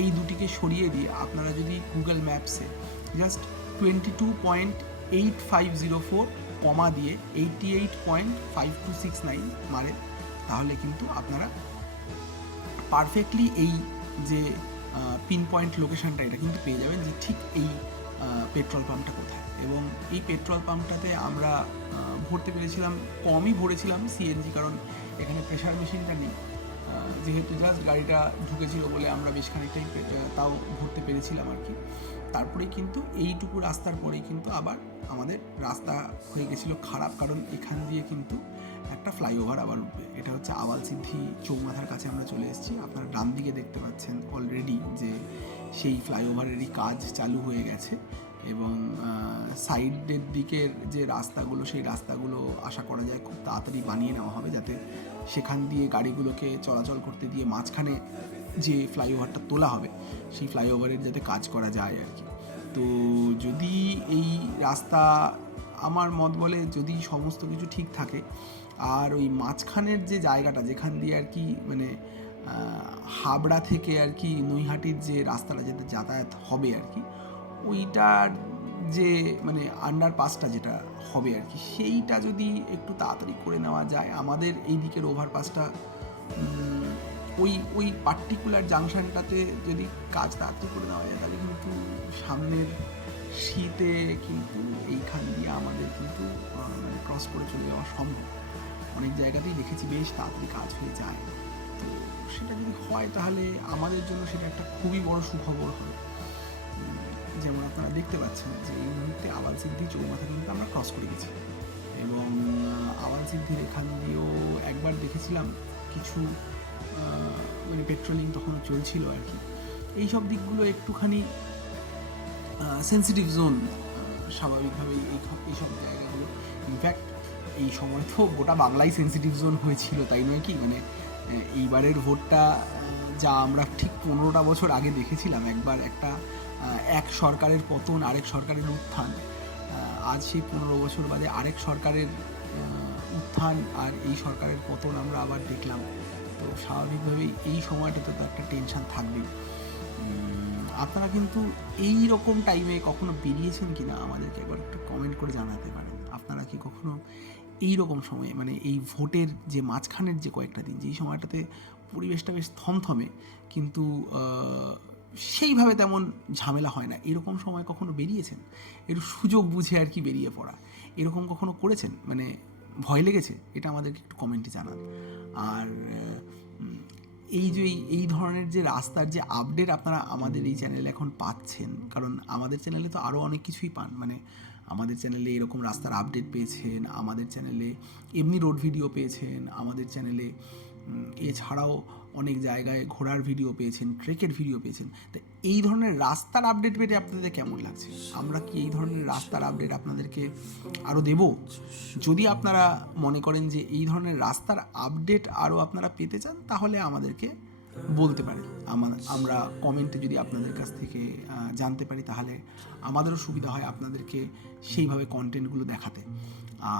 এই দুটিকে সরিয়ে দিয়ে আপনারা যদি গুগল ম্যাপসে জাস্ট 22.8504 কমা দিয়ে 88.5269 মারেন তাহলে কিন্তু আপনারা পারফেক্টলি এই যে পিন পয়েন্ট লোকেশনটা এটা কিন্তু পেয়ে যাবেন যে ঠিক এই পেট্রোল পাম্পটা কোথায়। এবং এই পেট্রোল পাম্পটাতে আমরা ভরতে পেরেছিলাম, কমই ভরেছিলাম সিএনজি, কারণ এখানে প্রেশার মেশিনটা নেই। যেহেতু জাস্ট গাড়িটা ঢুকেছিল বলে আমরা বেশ খানিকটাই তাও ভরতে পেরেছিলাম আর কি। তারপরেই কিন্তু এইটুকু রাস্তার পরেই কিন্তু আবার আমাদের রাস্তা হয়ে গেছিলো খারাপ, কারণ এখান দিয়ে কিন্তু একটা ফ্লাইওভার আবার উঠবে। এটা হচ্ছে আওয়ালসিদ্ধি চৌমাথার কাছে আমরা চলে এসেছি। আপনারা ডান দিকে দেখতে পাচ্ছেন অলরেডি যে সেই ফ্লাইওভারেরই কাজ চালু হয়ে গেছে এবং সাইডের দিকের যে রাস্তাগুলো সেই রাস্তাগুলো আশা করা যায় খুব তাড়াতাড়ি বানিয়ে নেওয়া হবে, যাতে সেখান দিয়ে গাড়িগুলোকে চলাচল করতে দিয়ে মাঝখানে যে ফ্লাইওভারটা তোলা হবে সেই ফ্লাইওভারের যাতে কাজ করা যায় আর কি। তো যদি এই রাস্তা, আমার মত বলে যদি সমস্ত কিছু ঠিক থাকে আর ওই মাঝখানের যে জায়গাটা যেখান দিয়ে আর কি মানে হাবড়া থেকে আর কি নৈহাটির যে রাস্তাটা যেটা যাতায়াত হবে আর কি, ওইটার যে মানে আন্ডারপাসটা যেটা হবে আর কি, সেইটা যদি একটু তাড়াতাড়ি করে নেওয়া যায়, আমাদের এই দিকের ওভারপাসটা ওই পার্টিকুলার জাংশনটাতে যদি কাজ তাড়াতাড়ি করে নেওয়া যায় তাহলে কিন্তু সামনের শীতে কিন্তু এইখান দিয়ে আমাদের কিন্তু মানে ক্রস করে চলে যাওয়া সম্ভব। অনেক জায়গাতেই দেখেছি বেশ তাড়াতাড়ি কাজ হয়ে যায়। তো সেটা যদি হয় তাহলে আমাদের জন্য সেটা একটা খুবই বড় সুখবর হবে। যেমন আপনারা দেখতে পাচ্ছেন যে এই মুহূর্তে আওয়ালসিদ্ধি চৌমাথা কিন্তু আমরা ক্রস করে গেছি এবং আওয়ালসিদ্ধির এখান দিয়েও একবার দেখেছিলাম কিছু মানে পেট্রোলিং তখন চলছিল আর কি। এইসব দিকগুলো একটুখানি সেন্সিটিভ জোন স্বাভাবিকভাবেই এইসব জায়গাগুলো। ইনফ্যাক্ট এই সময় তো গোটা বাংলাই সেন্সিটিভ জোন হয়েছিল, তাই নয় কি? মানে এইবারের ভোটটা যা আমরা ঠিক 15টা বছর আগে দেখেছিলাম, একবার একটা এক সরকারের পতন আরেক সরকারের উত্থান, আজ সেই 15 বছর বাদে আরেক সরকারের উত্থান আর এই সরকারের পতন আমরা আবার দেখলাম। তো স্বাভাবিকভাবেই এই সময়টাতে তো একটা টেনশন থাকবেই। আপনারা কিন্তু এই রকম টাইমে কখনো বেরিয়েছেন কি না আমাদেরকে একবার একটু কমেন্ট করে জানাতে পারেন। আপনারা কি কখনো এই রকম সময়ে মানে এই ভোটের যে মাঝখানের যে কয়েকটা দিন, যেই সময়টাতে পরিবেশটা বেশ থমথমে কিন্তু সেইভাবে তেমন ঝামেলা হয় না, এরকম সময় কখনো বেরিয়েছেন? একটু সুযোগ বুঝে আর কি বেরিয়ে পড়া, এরকম কখনো করেছেন? মানে ভয় লেগেছে? এটা আমাদেরকে একটু কমেন্টে জানান। আর এই যে এই ধরনের যে রাস্তার যে আপডেট আপনারা আমাদের এই চ্যানেলে এখন পাচ্ছেন, কারণ আমাদের চ্যানেলে তো আরও অনেক কিছুই পান, মানে আমাদের চ্যানেলে এরকম রাস্তার আপডেট পেয়েছেন, আমাদের চ্যানেলে এমনি রোড ভিডিও পেয়েছেন, আমাদের চ্যানেলে এছাড়াও অনেক জায়গায় ঘোরার ভিডিও পেয়েছেন, ট্রেকের ভিডিও পেয়েছেন। তো এই ধরনের রাস্তার আপডেট পেতে আপনাদের কেমন লাগছে? আমরা কি এই ধরনের রাস্তার আপডেট আপনাদেরকে আরও দেব? যদি আপনারা মনে করেন যে এই ধরনের রাস্তার আপডেট আরও আপনারা পেতে চান তাহলে আমাদেরকে বলতে পারেন। আমরা কমেন্টে যদি আপনাদের কাছ থেকে জানতে পারি তাহলে আমাদেরও সুবিধা হয় আপনাদেরকে সেইভাবে কন্টেন্টগুলো দেখাতে।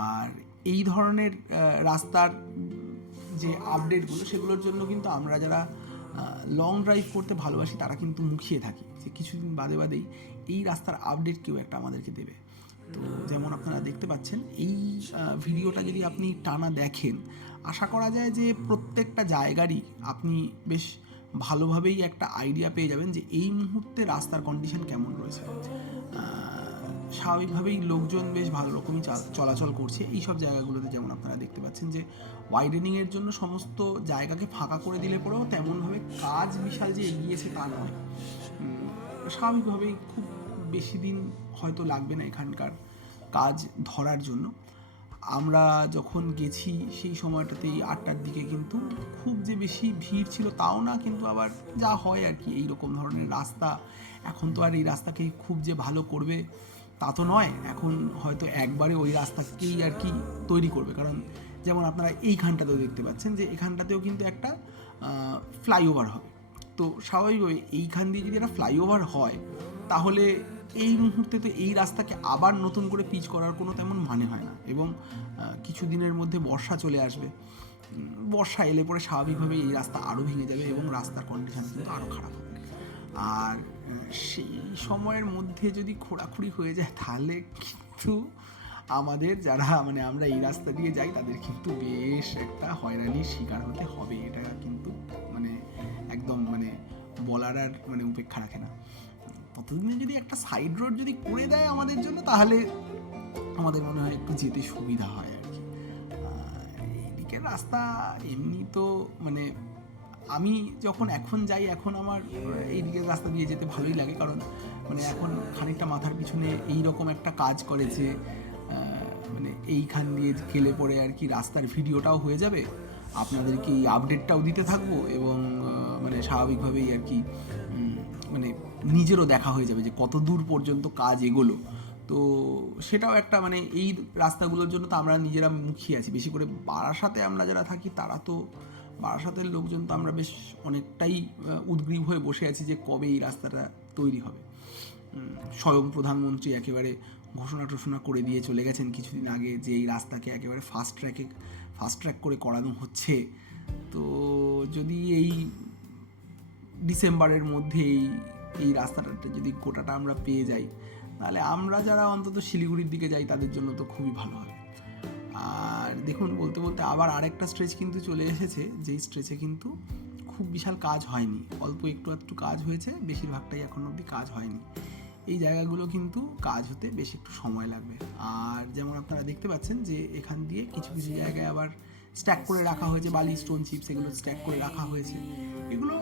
আর এই ধরনের রাস্তার যে আপডেটগুলো সেগুলোর জন্য কিন্তু আমরা যারা লং ড্রাইভ করতে ভালোবাসি তারা কিন্তু মুখিয়ে থাকি যে কিছুদিন বাদে বাদেই এই রাস্তার আপডেট কেউ একটা আমাদেরকে দেবে। তো যেমন আপনারা দেখতে পাচ্ছেন এই ভিডিওটা যদি আপনি টানা দেখেন, আশা করা যায় যে প্রত্যেকটা জায়গারই আপনি বেশ ভালোভাবেই একটা আইডিয়া পেয়ে যাবেন যে এই মুহূর্তে রাস্তার কন্ডিশন কেমন রয়েছে। স্বাভাবিকভাবেই লোকজন বেশ ভালো রকমই চলাচল করছে এই সব জায়গাগুলোতে। যেমন আপনারা দেখতে পাচ্ছেন যে ওয়াইডেনিংয়ের জন্য সমস্ত জায়গাকে ফাঁকা করে দিলে পরেও তেমনভাবে কাজ বিশাল যে এগিয়েছে তা নয়। স্বাভাবিকভাবেই খুব বেশি দিন হয়তো লাগবে না এখানকার কাজ ধরার জন্য। আমরা যখন গেছি সেই সময়টাতেই 8টার দিকে কিন্তু খুব যে বেশি ভিড় ছিল তাও না, কিন্তু আবার যা হয় আর কি এইরকম ধরনের রাস্তা। এখন তো আর এই রাস্তাকে খুব যে ভালো করবে তা তো নয়, এখন হয়তো একবারে ওই রাস্তাকেই আর কি তৈরি করবে। কারণ যেমন আপনারা এইখানটাতেও দেখতে পাচ্ছেন যে এখানটাতেও কিন্তু একটা ফ্লাইওভার হবে। তো স্বাভাবিকভাবে এইখান দিয়ে যদি একটা ফ্লাইওভার হয় তাহলে এই মুহূর্তে তো এই রাস্তাকে আবার নতুন করে পিচ করার কোনো তেমন মানে হয় না। এবং কিছু দিনের মধ্যে বর্ষা চলে আসবে, বর্ষা এলে পরে স্বাভাবিকভাবে এই রাস্তা আরও ভেঙে যাবে এবং রাস্তার কন্ডিশন কিন্তু আরও খারাপ হবে। আর সেই সময়ের মধ্যে যদি খোঁড়াখুড়ি হয়ে যায় তাহলে কিন্তু আমাদের যারা মানে আমরা এই রাস্তা দিয়ে যাই তাদের কিন্তু বেশ একটা হয়রানির শিকার হতে হবে। এটা কিন্তু মানে একদম মানে বলার আর মানে উপেক্ষা রাখে না। ততদিনে যদি একটা সাইড রোড যদি করে দেয় আমাদের জন্য তাহলে আমাদের মনে হয় একটু যেতে সুবিধা হয় আর কি। এইদিকের রাস্তা এমনি তো মানে আমি যখন এখন যাই এখন আমার এই দিকের রাস্তা দিয়ে যেতে ভালোই লাগে। কারণ মানে এখন খানিকটা মাথার পিছনে এই রকম একটা কাজ করে যে মানে এইখান দিয়ে গেলে পরে আর কি রাস্তার ভিডিওটাও হয়ে যাবে, আপনাদেরকে এই আপডেটটাও দিতে থাকবো এবং মানে স্বাভাবিকভাবেই আর কি মানে নিজেরও দেখা হয়ে যাবে যে কত দূর পর্যন্ত কাজ এগোলো। তো সেটাও একটা মানে এই রাস্তাগুলোর জন্য তো আমরা নিজেরা মুখিয়ে আছি। বেশি করে বারাসাতে আমরা যারা থাকি তারা তো বারাসাতের লোকজন তো আমরা বেশ অনেকটাই উদগ্রীব হয়ে বসে আছি যে কবে এই রাস্তাটা তৈরি হবে। স্বয়ং প্রধানমন্ত্রী একেবারে ঘোষণা করে দিয়ে চলে গেছেন কিছুদিন আগে যে এই রাস্তাকে একেবারে ফাস্ট ট্র্যাক করে করানো হচ্ছে। তো যদি এই ডিসেম্বরের মধ্যেই এই রাস্তাটা যদি গোটাটা আমরা পেয়ে যাই তাহলে আমরা যারা অন্তত শিলিগুড়ির দিকে যাই তাদের জন্য তো খুবই ভালো হয়। আর দেখুন বলতে বলতে আবার আরেকটা স্ট্রেচ কিন্তু চলে এসেছে, যেই স্ট্রেচে কিন্তু খুব বিশাল কাজ হয়নি, অল্প একটু কাজ হয়েছে, বেশিরভাগটাই এখন অবধি কাজ হয়নি। এই জায়গাগুলো কিন্তু কাজ হতে বেশ একটু সময় লাগবে। আর যেমন আপনারা দেখতে পাচ্ছেন যে এখান দিয়ে কিছু জায়গায় আবার স্ট্যাক করে রাখা হয়েছে, বালি স্টোন চিপস এগুলো স্ট্যাক করে রাখা হয়েছে। এগুলো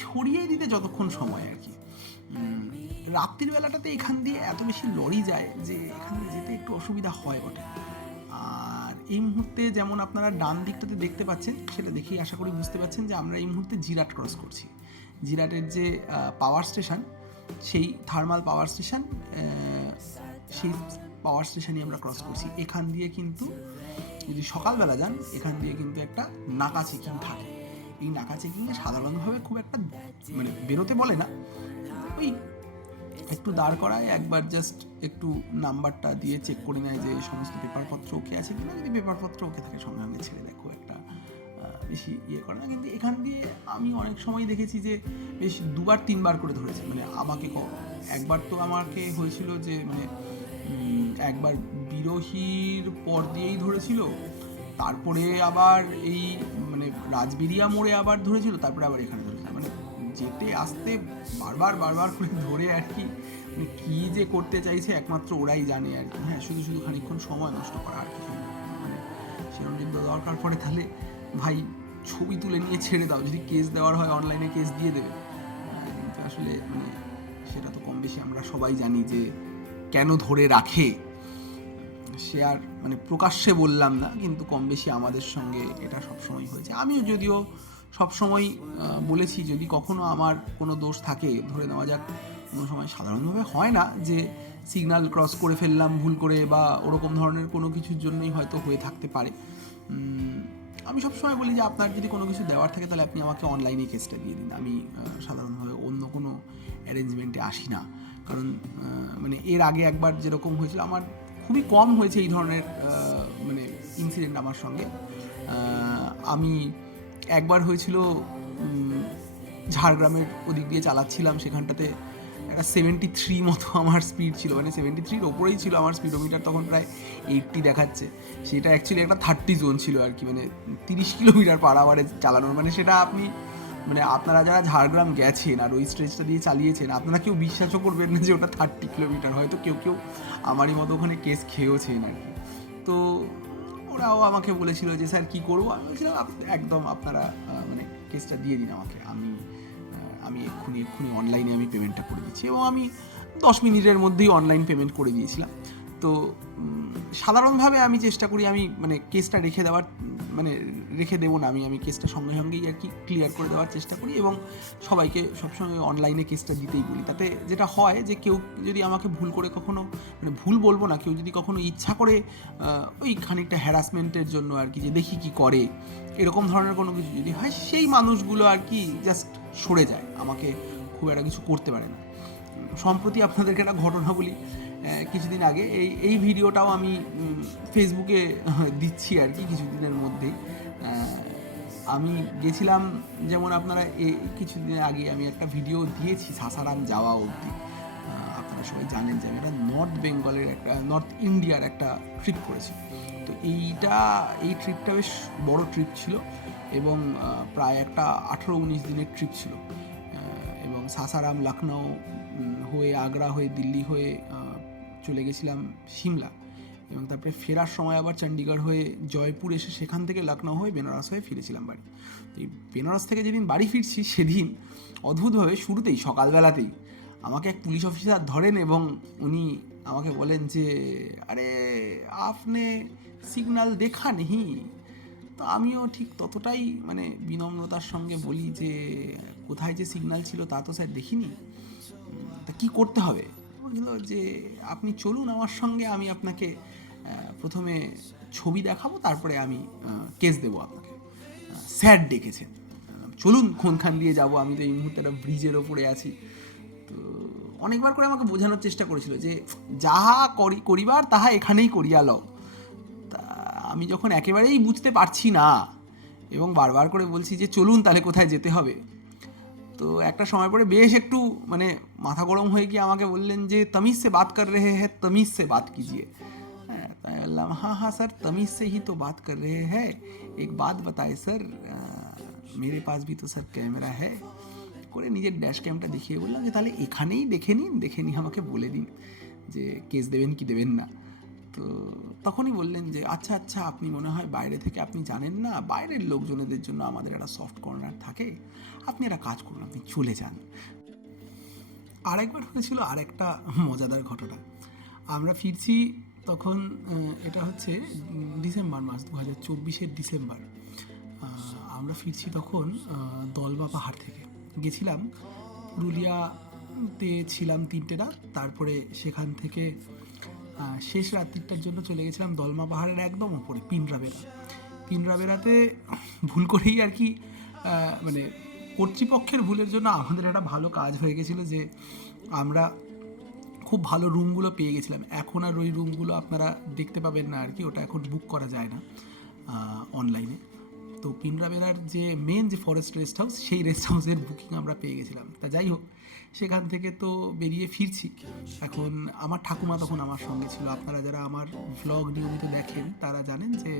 ছড়িয়ে দিতে যতক্ষণ সময় আর কি। রাত্রির বেলাটাতে এখান দিয়ে এত বেশি লরি যায় যে এখানে যেতে একটু অসুবিধা হয় বটে। আর এই মুহূর্তে যেমন আপনারা ডান দিকটাতে দেখতে পাচ্ছেন, সেটা দেখেই আশা করি বুঝতে পারছেন যে আমরা এই মুহূর্তে জিরাট ক্রস করছি। জিরাটের যে পাওয়ার স্টেশন, সেই থার্মাল পাওয়ার স্টেশন, সেই পাওয়ার স্টেশনই আমরা ক্রস করছি। এখান দিয়ে কিন্তু যদি সকালবেলা যান এখান দিয়ে কিন্তু একটা নাকা চেকিং থাকে। এই নাকা চেকিংয়ে সাধারণভাবে খুব একটা মানে বেরোতে বলে না, ওই একটু দাঁড় করায়, একবার জাস্ট একটু নাম্বারটা দিয়ে চেক করে নেয় যে সমস্ত পেপারপত্র ওকে আছে কিনা। যদি পেপারপত্র ওকে থাকে সঙ্গে সঙ্গে ছেড়ে দেয়, খুব একটা বেশি ইয়ে করে না। কিন্তু এখান দিয়ে আমি অনেক সময় দেখেছি যে বেশ 2-3 বার করে ধরেছে। মানে আমাকে একবার তো আমাকে হয়েছিল যে মানে একবার বিরোহীর পর দিয়েই ধরেছিল, তারপরে আবার এই মানে রাজবেরিয়া মোড়ে আবার ধরেছিল, তারপরে আবার এখানে ধরেছিল। মানে যেতে আসতে বারবার করে ধরে আর কি কী যে করতে চাইছে একমাত্র ওরাই জানে আর কি। হ্যাঁ, শুধু খানিকক্ষণ সময় নষ্ট করা আর কিছু মানে সেরকম যদি দরকার পড়ে তাহলে ভাই ছবি তুলে নিয়ে ছেড়ে দাও, যদি কেস দেওয়ার হয় অনলাইনে কেস দিয়ে দেবে। কিন্তু আসলে মানে সেটা তো কম বেশি আমরা সবাই জানি যে কেন ধরে রাখে। সে আর মানে প্রকাশ্যে বললাম না, কিন্তু কম বেশি আমাদের সঙ্গে এটা সবসময় হয়েছে। আমিও যদিও সবসময় বলেছি যদি কখনো আমার কোনো দোষ থাকে, ধরে নেওয়া যাক কোনো সময় সাধারণভাবে হয় না যে সিগন্যাল ক্রস করে ফেললাম ভুল করে বা ওরকম ধরনের কোনো কিছুর জন্যই হয়তো হয়ে থাকতে পারে, আমি সবসময় বলি যে আপনার যদি কোনো কিছু দেওয়ার থাকে তাহলে আপনি আমাকে অনলাইনে কেসটা দিয়ে দিন। আমি সাধারণভাবে অন্য কোনো অ্যারেঞ্জমেন্টে আসি না। কারণ মানে এর আগে একবার যেরকম হয়েছিল, আমার খুবই কম হয়েছে এই ধরনের মানে ইনসিডেন্ট আমার সঙ্গে। আমি একবার হয়েছিল ঝাড়গ্রামের ওদিক দিয়ে চালাচ্ছিলাম, সেখানটাতে একটা 73 মতো আমার স্পিড ছিল, মানে 73-র ওপরেই ছিল আমার স্পিডোমিটার, তখন প্রায় 80 দেখাচ্ছে। সেটা অ্যাকচুয়ালি একটা 30 জোন ছিল আর কি, মানে 30 কিলোমিটার পার আওয়ারে চালানোর। মানে সেটা আপনি মানে আপনারা যারা ঝাড়গ্রাম গেছেন আর ওই স্ট্রেচটা দিয়ে চালিয়েছেন, আপনারা কেউ বিশ্বাসও করবেন না যে ওটা 30 কিলোমিটার। হয়তো কেউ কেউ আমারই মতো ওখানে কেস খেয়েওছেন আর কি। তো ওরাও আমাকে বলেছিল যে স্যার কী করবো। আমি বলছিলাম একদম আপনারা মানে কেসটা দিয়ে দিন আমাকে, আমি এক্ষুনি অনলাইনে আমি পেমেন্টটা করে দিচ্ছি। এবং আমি 10 মিনিটের মধ্যেই অনলাইন পেমেন্ট করে দিয়েছিলাম। তো সাধারণভাবে আমি চেষ্টা করি আমি মানে কেসটা রেখে দেবো না, আমি কেসটা সঙ্গে সঙ্গেই আর কি ক্লিয়ার করে দেওয়ার চেষ্টা করি এবং সবাইকে সবসময় অনলাইনে কেসটা দিতেই বলি। তাতে যেটা হয় যে কেউ যদি আমাকে ভুল করে কখনো, মানে ভুল বলবো না, কেউ যদি কখনো ইচ্ছা করে ওই খানিকটা হ্যারাসমেন্টের জন্য আর কি, যে দেখি কি করে, এরকম ধরনের কোনো কিছু যদি হয়, সেই মানুষগুলো আর কি জাস্ট সরে যায়, আমাকে খুব একটা কিছু করতে পারে না। সম্প্রতি আপনাদেরকে একটা ঘটনা বলি। কিছুদিন আগে এই ভিডিওটাও আমি ফেসবুকে দিচ্ছি আর কি কিছুদিনের মধ্যেই। আমি গেছিলাম, যেমন আপনারা কিছুদিন আগে আমি একটা ভিডিও দিয়েছি সাসারাম যাওয়া অবধি। আপনারা সবাই জানেন যে আমি একটা নর্থ ইন্ডিয়ার একটা ট্রিপ করেছি। তো এই ট্রিপটা বেশ বড় ট্রিপ ছিল এবং প্রায় একটা 18-19 দিনের ট্রিপ ছিল। এবং সাসারাম, লখনউ হয়ে, আগ্রা হয়ে, দিল্লি হয়ে চলে গেছিলাম সিমলা, এবং তারপরে ফেরার সময় আবার চণ্ডীগড় হয়ে জয়পুর এসে সেখান থেকে লখনউ হয়ে বেনারস হয়ে ফিরেছিলাম বাড়ি। তো এই বেনারস থেকে যেদিন বাড়ি ফিরছি সেদিন অদ্ভুতভাবে শুরুতেই সকালবেলাতেই আমাকে এক পুলিশ অফিসার ধরেন এবং উনি আমাকে বলেন যে আরে আপনি সিগন্যাল দেখা নেই। তো আমিও ঠিক ততটাই মানে বিনম্রতার সঙ্গে বলি যে কোথায় যে সিগন্যাল ছিল তা তো স্যার দেখিনি, তা কী করতে হবে? বলছিল যে আপনি চলুন আমার সঙ্গে, আমি আপনাকে প্রথমে ছবি দেখাবো, তারপরে আমি কেস দেবো আপনাকে। স্যার ডেকেছেন, চলুন কোনখান দিয়ে যাব, আমি তো এই মুহূর্তে একটা ব্রিজের ওপরে আছি। তো অনেকবার করে আমাকে বোঝানোর চেষ্টা করেছিল যে যাহা করিবার তাহা এখানেই করিয়া লও। তা আমি যখন একেবারেই বুঝতে পারছি না এবং বারবার করে বলছি যে চলুন তাহলে কোথায় যেতে হবে, তো একটা সময় পরে বেশ একটু মানে মাথা গরম হয়ে গিয়ে আমাকে বললেন যে তমিজ সে বাত কর রেহে হ্যাঁ, তমিজ সে বাত কিজিয়ে। হ্যাঁ, তাই বললাম হ্যাঁ স্যার, তমিজ সে হি তো বাত কর রেহে হ্যাঁ, এক বাত বাতায়ে স্যার, মেরে পাস ভি তো স্যার ক্যামেরা হ্যাঁ। করে নিজের ড্যাশ ক্যামটা দেখিয়ে বললাম যে তাহলে এখানেই দেখে নিয়ে আমাকে বলে দিন যে কেস দেবেন কি দেবেন না। তো তখনই বললেন যে আচ্ছা আচ্ছা, আপনি মনে হয় বাইরে থেকে আপনি জানেন না, বাইরের লোকজনদের জন্য আমাদের একটা সফট কর্নার থাকে, আপনি একটা কাজ করুন, আপনি চলে যান। আরেকবার হয়েছিল আরেকটা মজাদার ঘটনা। আমরা ফিরছি তখন, এটা হচ্ছে ডিসেম্বর মাস, 2024-এর ডিসেম্বর। আমরা ফিরছি তখন দলমা পাহাড় থেকে। গেছিলাম পুরুলিয়াতে, ছিলাম 3টে রাত, তারপরে সেখান থেকে শেষ রাত্রিটার জন্য চলে গেছিলাম দলমা পাহাড়ের একদম ওপরে পিনরাবেরাতে। ভুল করেই আর কি মানে কর্তৃপক্ষের ভুলের জন্য আমাদের একটা ভালো কাজ হয়ে গেছিলো যে আমরা খুব ভালো রুমগুলো পেয়ে গেছিলাম। এখন আর ওই রুমগুলো আপনারা দেখতে পাবেন না আর কি, ওটা এখন বুক করা যায় না অনলাইনে। তো পিনরাবেরার যে মেন যে ফরেস্ট রেস্ট হাউস, সেই রেস্ট হাউসের বুকিং আমরা পেয়ে গেছিলাম। তা যাই হোক, সেখান থেকে তো বেরিয়ে ফিরছি। এখন আমার ঠাকুমা তখন আমার সঙ্গে ছিল। আপনারা যারা আমার ভ্লগ নিয়মিত দেখেন তারা জানেন যে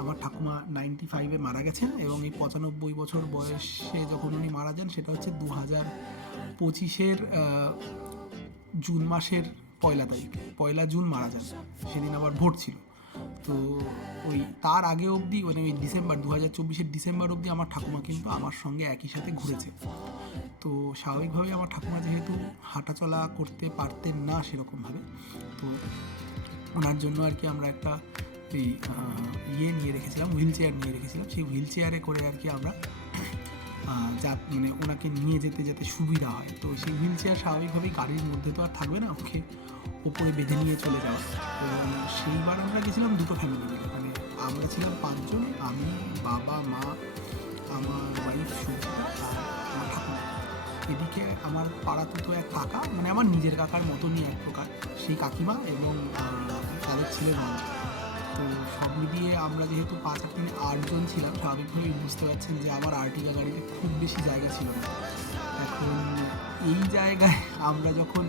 আমার ঠাকুমা 95-এ মারা গেছেন এবং এই 95 বছর বয়সে যখন উনি মারা যান সেটা হচ্ছে 2025-এর জুন মাসের 1 জুন মারা যান। সেদিন আবার ভোট ছিল। তো ওই তার আগে অবধি, মানে ওই ডিসেম্বর 2024-এর ডিসেম্বর অবধি আমার ঠাকুমা কিন্তু আমার সঙ্গে একই সাথে ঘুরেছে। তো স্বাভাবিকভাবে আমার ঠাকুমা যেহেতু হাঁটাচলা করতে পারতেন না সেরকমভাবে, তো ওনার জন্য আর কি আমরা একটা নিয়ে রেখেছিলাম, হুইল চেয়ার নিয়ে রেখেছিলাম। সেই হুইল চেয়ারে করে আর কি আমরা মানে ওনাকে নিয়ে যেতে যাতে সুবিধা হয়। তো সেই হুইল চেয়ার স্বাভাবিকভাবেই গাড়ির মধ্যে তো আর থাকবে না, ওকে ওপরে বেঁধে নিয়ে চলে যাওয়া। এবং সেইবার আমরা গেছিলাম 2টো ফ্যামিলি মিলে, মানে আমরা ছিলাম 5 জন, আমি, বাবা, মা, আমার ওয়াইফ সুচিতা আর আমার ঠাকুমা। এদিকে আমার পাড়াতুতো এক কাকা, মানে আমার নিজের কাকার মতনই এক প্রকার, সেই কাকিমা এবং তাদের ছেলে নয়। তো সব মিলিয়ে আমরা যেহেতু 8 জন ছিলাম, স্বাভাবিকভাবেই বুঝতে পারছেন যে আমার আর্টিকা গাড়িতে খুব বেশি জায়গা ছিল না। এখন এই জায়গায় আমরা যখন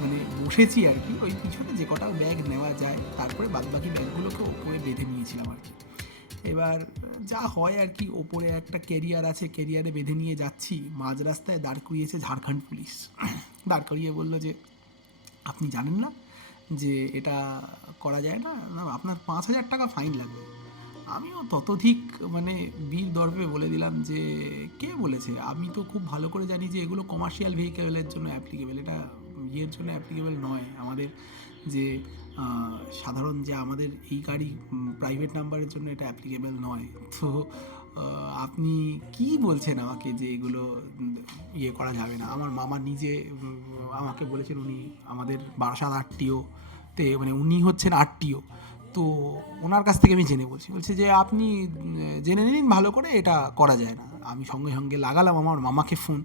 মানে বসেছি আর কি, ওই পিছনে যে কটা ব্যাগ নেওয়া যায়, তারপরে বাদবাকি ব্যাগগুলোকে ওপরে বেঁধে নিয়েছিলাম আর কি। এবার যা হয় আর কি, ওপরে একটা ক্যারিয়ার আছে, ক্যারিয়ারে বেঁধে নিয়ে যাচ্ছি, মাঝ রাস্তায় দাঁড় করিয়েছে ঝাড়খণ্ড পুলিশ। দাঁড় করিয়ে বললো যে আপনি জানেন না যে এটা করা যায় না, না আপনার 5,000 টাকা ফাইন লাগবে। আমিও ততোধিক মানে বীর দর্পে বলে দিলাম যে কে বলেছে, আমি তো খুব ভালো করে জানি যে এগুলো কমার্শিয়াল ভেহিকেলের জন্য অ্যাপ্লিকেবল, এটা ইয়ের জন্য অ্যাপ্লিকেবল নয়, আমাদের যে সাধারণ যে আমাদের এই গাড়ি প্রাইভেট নাম্বারের জন্য এটা অ্যাপ্লিকেবল নয়। তো আপনি কি বলছেন আমাকে যে এগুলো ইয়ে করা যাবে না? আমার মামা নিজে আমাকে বলেছেন, উনি আমাদের বারাসাত আরটিওতে, মানে উনি হচ্ছেন আরটিও, তো ওনার কাছ থেকে আমি জেনে বলছে যে আপনি জেনে নিন ভালো করে, এটা করা যায় না। আমি সঙ্গে সঙ্গে লাগালাম আমার মামাকে ফোন।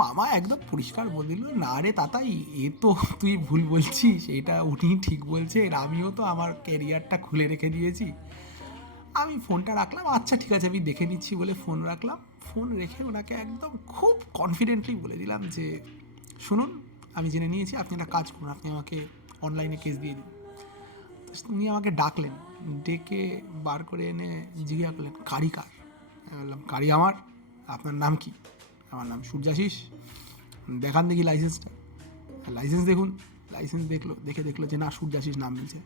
মামা একদম পরিষ্কার বলে দিল, না রে তাতাই, এ তো তুই ভুল বলছিস, এটা উনি ঠিক বলছেন, আমিও তো আমার ক্যারিয়ারটা খুলে রেখে দিয়েছি। আমি ফোনটা রাখলাম, আচ্ছা ঠিক আছে আমি দেখে নিচ্ছি বলে ফোন রাখলাম। ফোন রেখে ওনাকে একদম খুব কনফিডেন্টলি বলে দিলাম যে শুনুন, আমি জেনে নিয়েছি, আপনি একটা কাজ করুন, আপনি আমাকে অনলাইনে কেস দিয়ে দিন। উনি আমাকে ডাকলেন, ডেকে বার করে এনে জিজ্ঞাসা করলেন গাড়ি কার? বললাম গাড়ি আমার। আপনার নাম কি? আমার নাম সূর্যাশিস। দেখান দেখি লাইসেন্সটা। লাইসেন্স দেখুন। লাইসেন্স দেখলো যে না, সূর্যাশিস নাম মিলছে।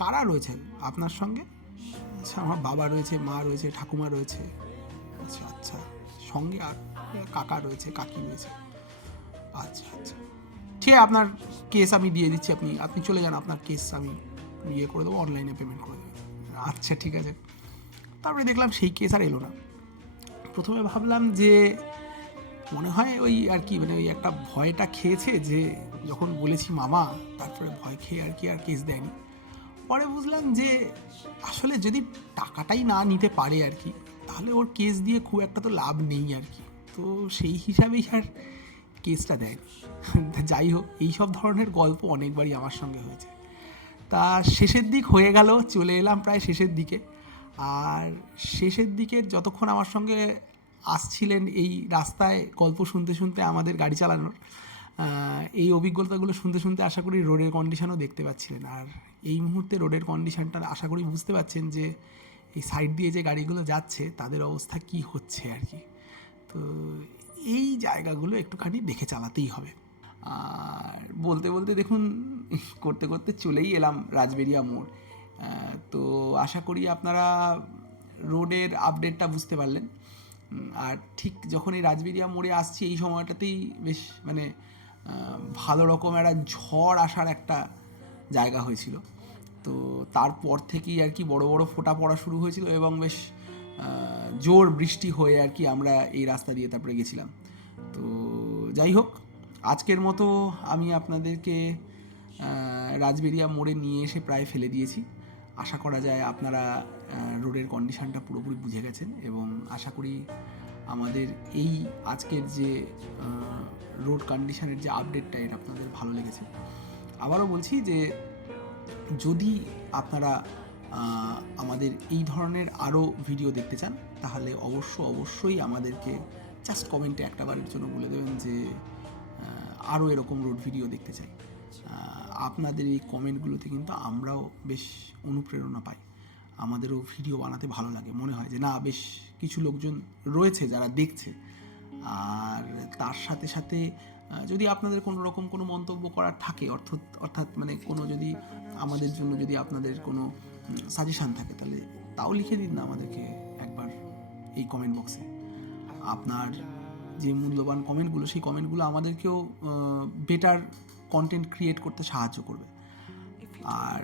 কারা রয়েছে আপনার সঙ্গে? আচ্ছা আমার বাবা রয়েছে, মা রয়েছে, ঠাকুমা রয়েছে। আচ্ছা আচ্ছা, সঙ্গে আর কাকা রয়েছে, কাকি রয়েছে। আচ্ছা আচ্ছা, ঠিক আছে, আপনার কেস আমি দিয়ে দিচ্ছি, আপনি চলে যান, আপনার কেস আমি ইয়ে করে দেবো, অনলাইনে পেমেন্ট করে দেবো। আচ্ছা ঠিক আছে। তারপরে দেখলাম সেই কেস আর এলো না। প্রথমে ভাবলাম যে মনে হয় ওই আর কি, মানে ওই একটা ভয়টা খেয়েছে, যে যখন বলেছি মামা, তারপরে ভয় খেয়ে আর কি আর কেস দেয়নি। পরে বুঝলাম যে আসলে যদি টাকাটাই না নিতে পারে আর কি, তাহলে ওর কেস দিয়ে খুব একটা তো লাভ নেই আর কি। তো সেই হিসাবেই আর কেসটা দেয়নি। যাই হোক, এইসব ধরনের গল্প অনেকবারই আমার সঙ্গে হয়েছে। তা শেষের দিক হয়ে গেল, চলে এলাম প্রায় শেষের দিকে। আর শেষের দিকে যতক্ষণ আমার সঙ্গে আসছিলেন এই রাস্তায় গল্প শুনতে শুনতে আমাদের গাড়ি চালানোর, এই অভিজ্ঞতাগুলো শুনতে শুনতে আশা করি রোডের কন্ডিশনও দেখতে পাচ্ছিলেন। আর এই মুহূর্তে রোডের কন্ডিশনটা আশা করি বুঝতে পারছেন যে এই সাইড দিয়ে যে গাড়িগুলো যাচ্ছে তাদের অবস্থা কি হচ্ছে আর কি। তো এই জায়গাগুলো একটুখানি দেখে চালাতেই হবে। আর বলতে বলতে দেখুন, করতে করতে চলেই এলাম রাজবেরিয়া মোড়। তো আশা করি আপনারা রোডের আপডেটটা বুঝতে পারলেন। আর ঠিক যখন এই রাজবেরিয়া মোড়ে আসছি, এই সময়টাতেই বেশ মানে ভালো রকম একটা ঝড় আসার একটা জায়গা হয়েছিল। তো তারপর থেকেই আর কি বড় বড় ফোঁটা পড়া শুরু হয়েছিল, এবং বেশ জোর বৃষ্টি হয়ে আর কি আমরা এই রাস্তা দিয়ে তারপরে গেছিলাম। তো যাই হোক, আজকের মতো আমি আপনাদেরকে রাজবেরিয়া মোড়ে নিয়ে এসে প্রায় ফেলে দিয়েছি। আশা করা যায় আপনারা রোডের কন্ডিশনটা পুরোপুরি বুঝে গেছেন, এবং আশা করি আমাদের এই আজকের যে রোড কন্ডিশনের যে আপডেটটা, এটা আপনাদের ভালো লেগেছে। আবারও বলছি যে যদি আপনারা আমাদের এই ধরনের আরও ভিডিও দেখতে চান, তাহলে অবশ্যই আমাদেরকে জাস্ট কমেন্টে একটা বারের জন্য বলে দেবেন যে আরও এরকম রোড ভিডিও দেখতে চাই। আপনাদের এই কমেন্টগুলোতে কিন্তু আমরাও বেশ অনুপ্রেরণা পাই, আমাদেরও ভিডিও বানাতে ভালো লাগে, মনে হয় যে না বেশ কিছু লোকজন রয়েছে যারা দেখছে। আর তার সাথে সাথে যদি আপনাদের কোনো রকম কোনো মন্তব্য করার থাকে, অর্থাৎ মানে কোনো যদি আমাদের জন্য যদি আপনাদের কোনো সাজেশান থাকে, তাহলে তাও লিখে দিন না আমাদেরকে একবার এই কমেন্ট বক্সে। আপনার যে মূল্যবান কমেন্টগুলো, সেই কমেন্টগুলো আমাদেরকেও বেটার কন্টেন্ট ক্রিয়েট করতে সাহায্য করবে। আর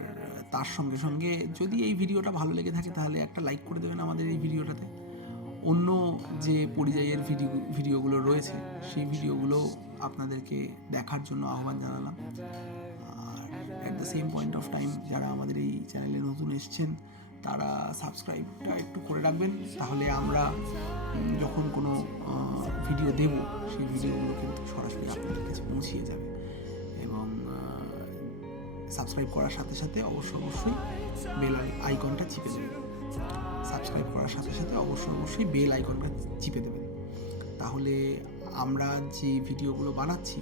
তার সঙ্গে সঙ্গে যদি এই ভিডিওটা ভালো লেগে থাকে, তাহলে একটা লাইক করে দেবেন আমাদের এই ভিডিওটাতে। অন্য যে পরিযায়ীর ভিডিওগুলো রয়েছে, সেই ভিডিওগুলো আপনাদেরকে দেখার জন্য আহ্বান জানালাম। আর at the same point of time, যারা আমাদের এই চ্যানেলে নতুন এসছেন, তারা সাবস্ক্রাইবটা একটু করে রাখবেন, তাহলে আমরা যখন কোনো ভিডিও দেব, সেই ভিডিওগুলো কিন্তু সরাসরি আপনাদের কাছে পৌঁছিয়ে যাবে। এবং সাবস্ক্রাইব করার সাথে সাথে অবশ্যই বেল আইকনটা চিপে দেবেন। সাবস্ক্রাইব করার সাথে সাথে অবশ্যই বেল আইকনটা চিপে দেবেন, তাহলে আমরা যে ভিডিওগুলো বানাচ্ছি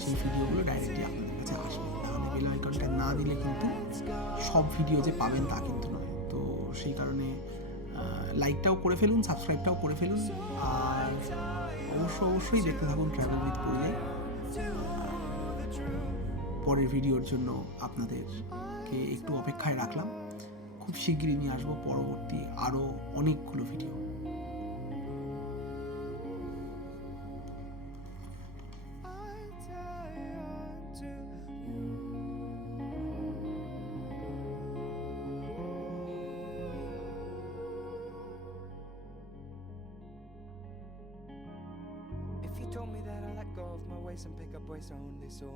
সেই ভিডিওগুলো ডাইরেক্টলি আপনাদের কাছে আসবে। তাহলে বেল আইকনটা না দিলে কিন্তু সব ভিডিও যে পাবেন তা কিন্তু নয়। তো সেই কারণে লাইকটাও করে ফেলুন, সাবস্ক্রাইবটাও করে ফেলুন, আর অবশ্যই দেখতে থাকুন ট্রাভেল উইথ পরিযায়ী। পরের ভিডিওর জন্য আপনাদেরকে একটু অপেক্ষায় রাখলাম। খুব শিগগিরই নিয়ে আসবো পরবর্তী আরও অনেকগুলো video. If you told me that I let go of my ways and pick up ways only so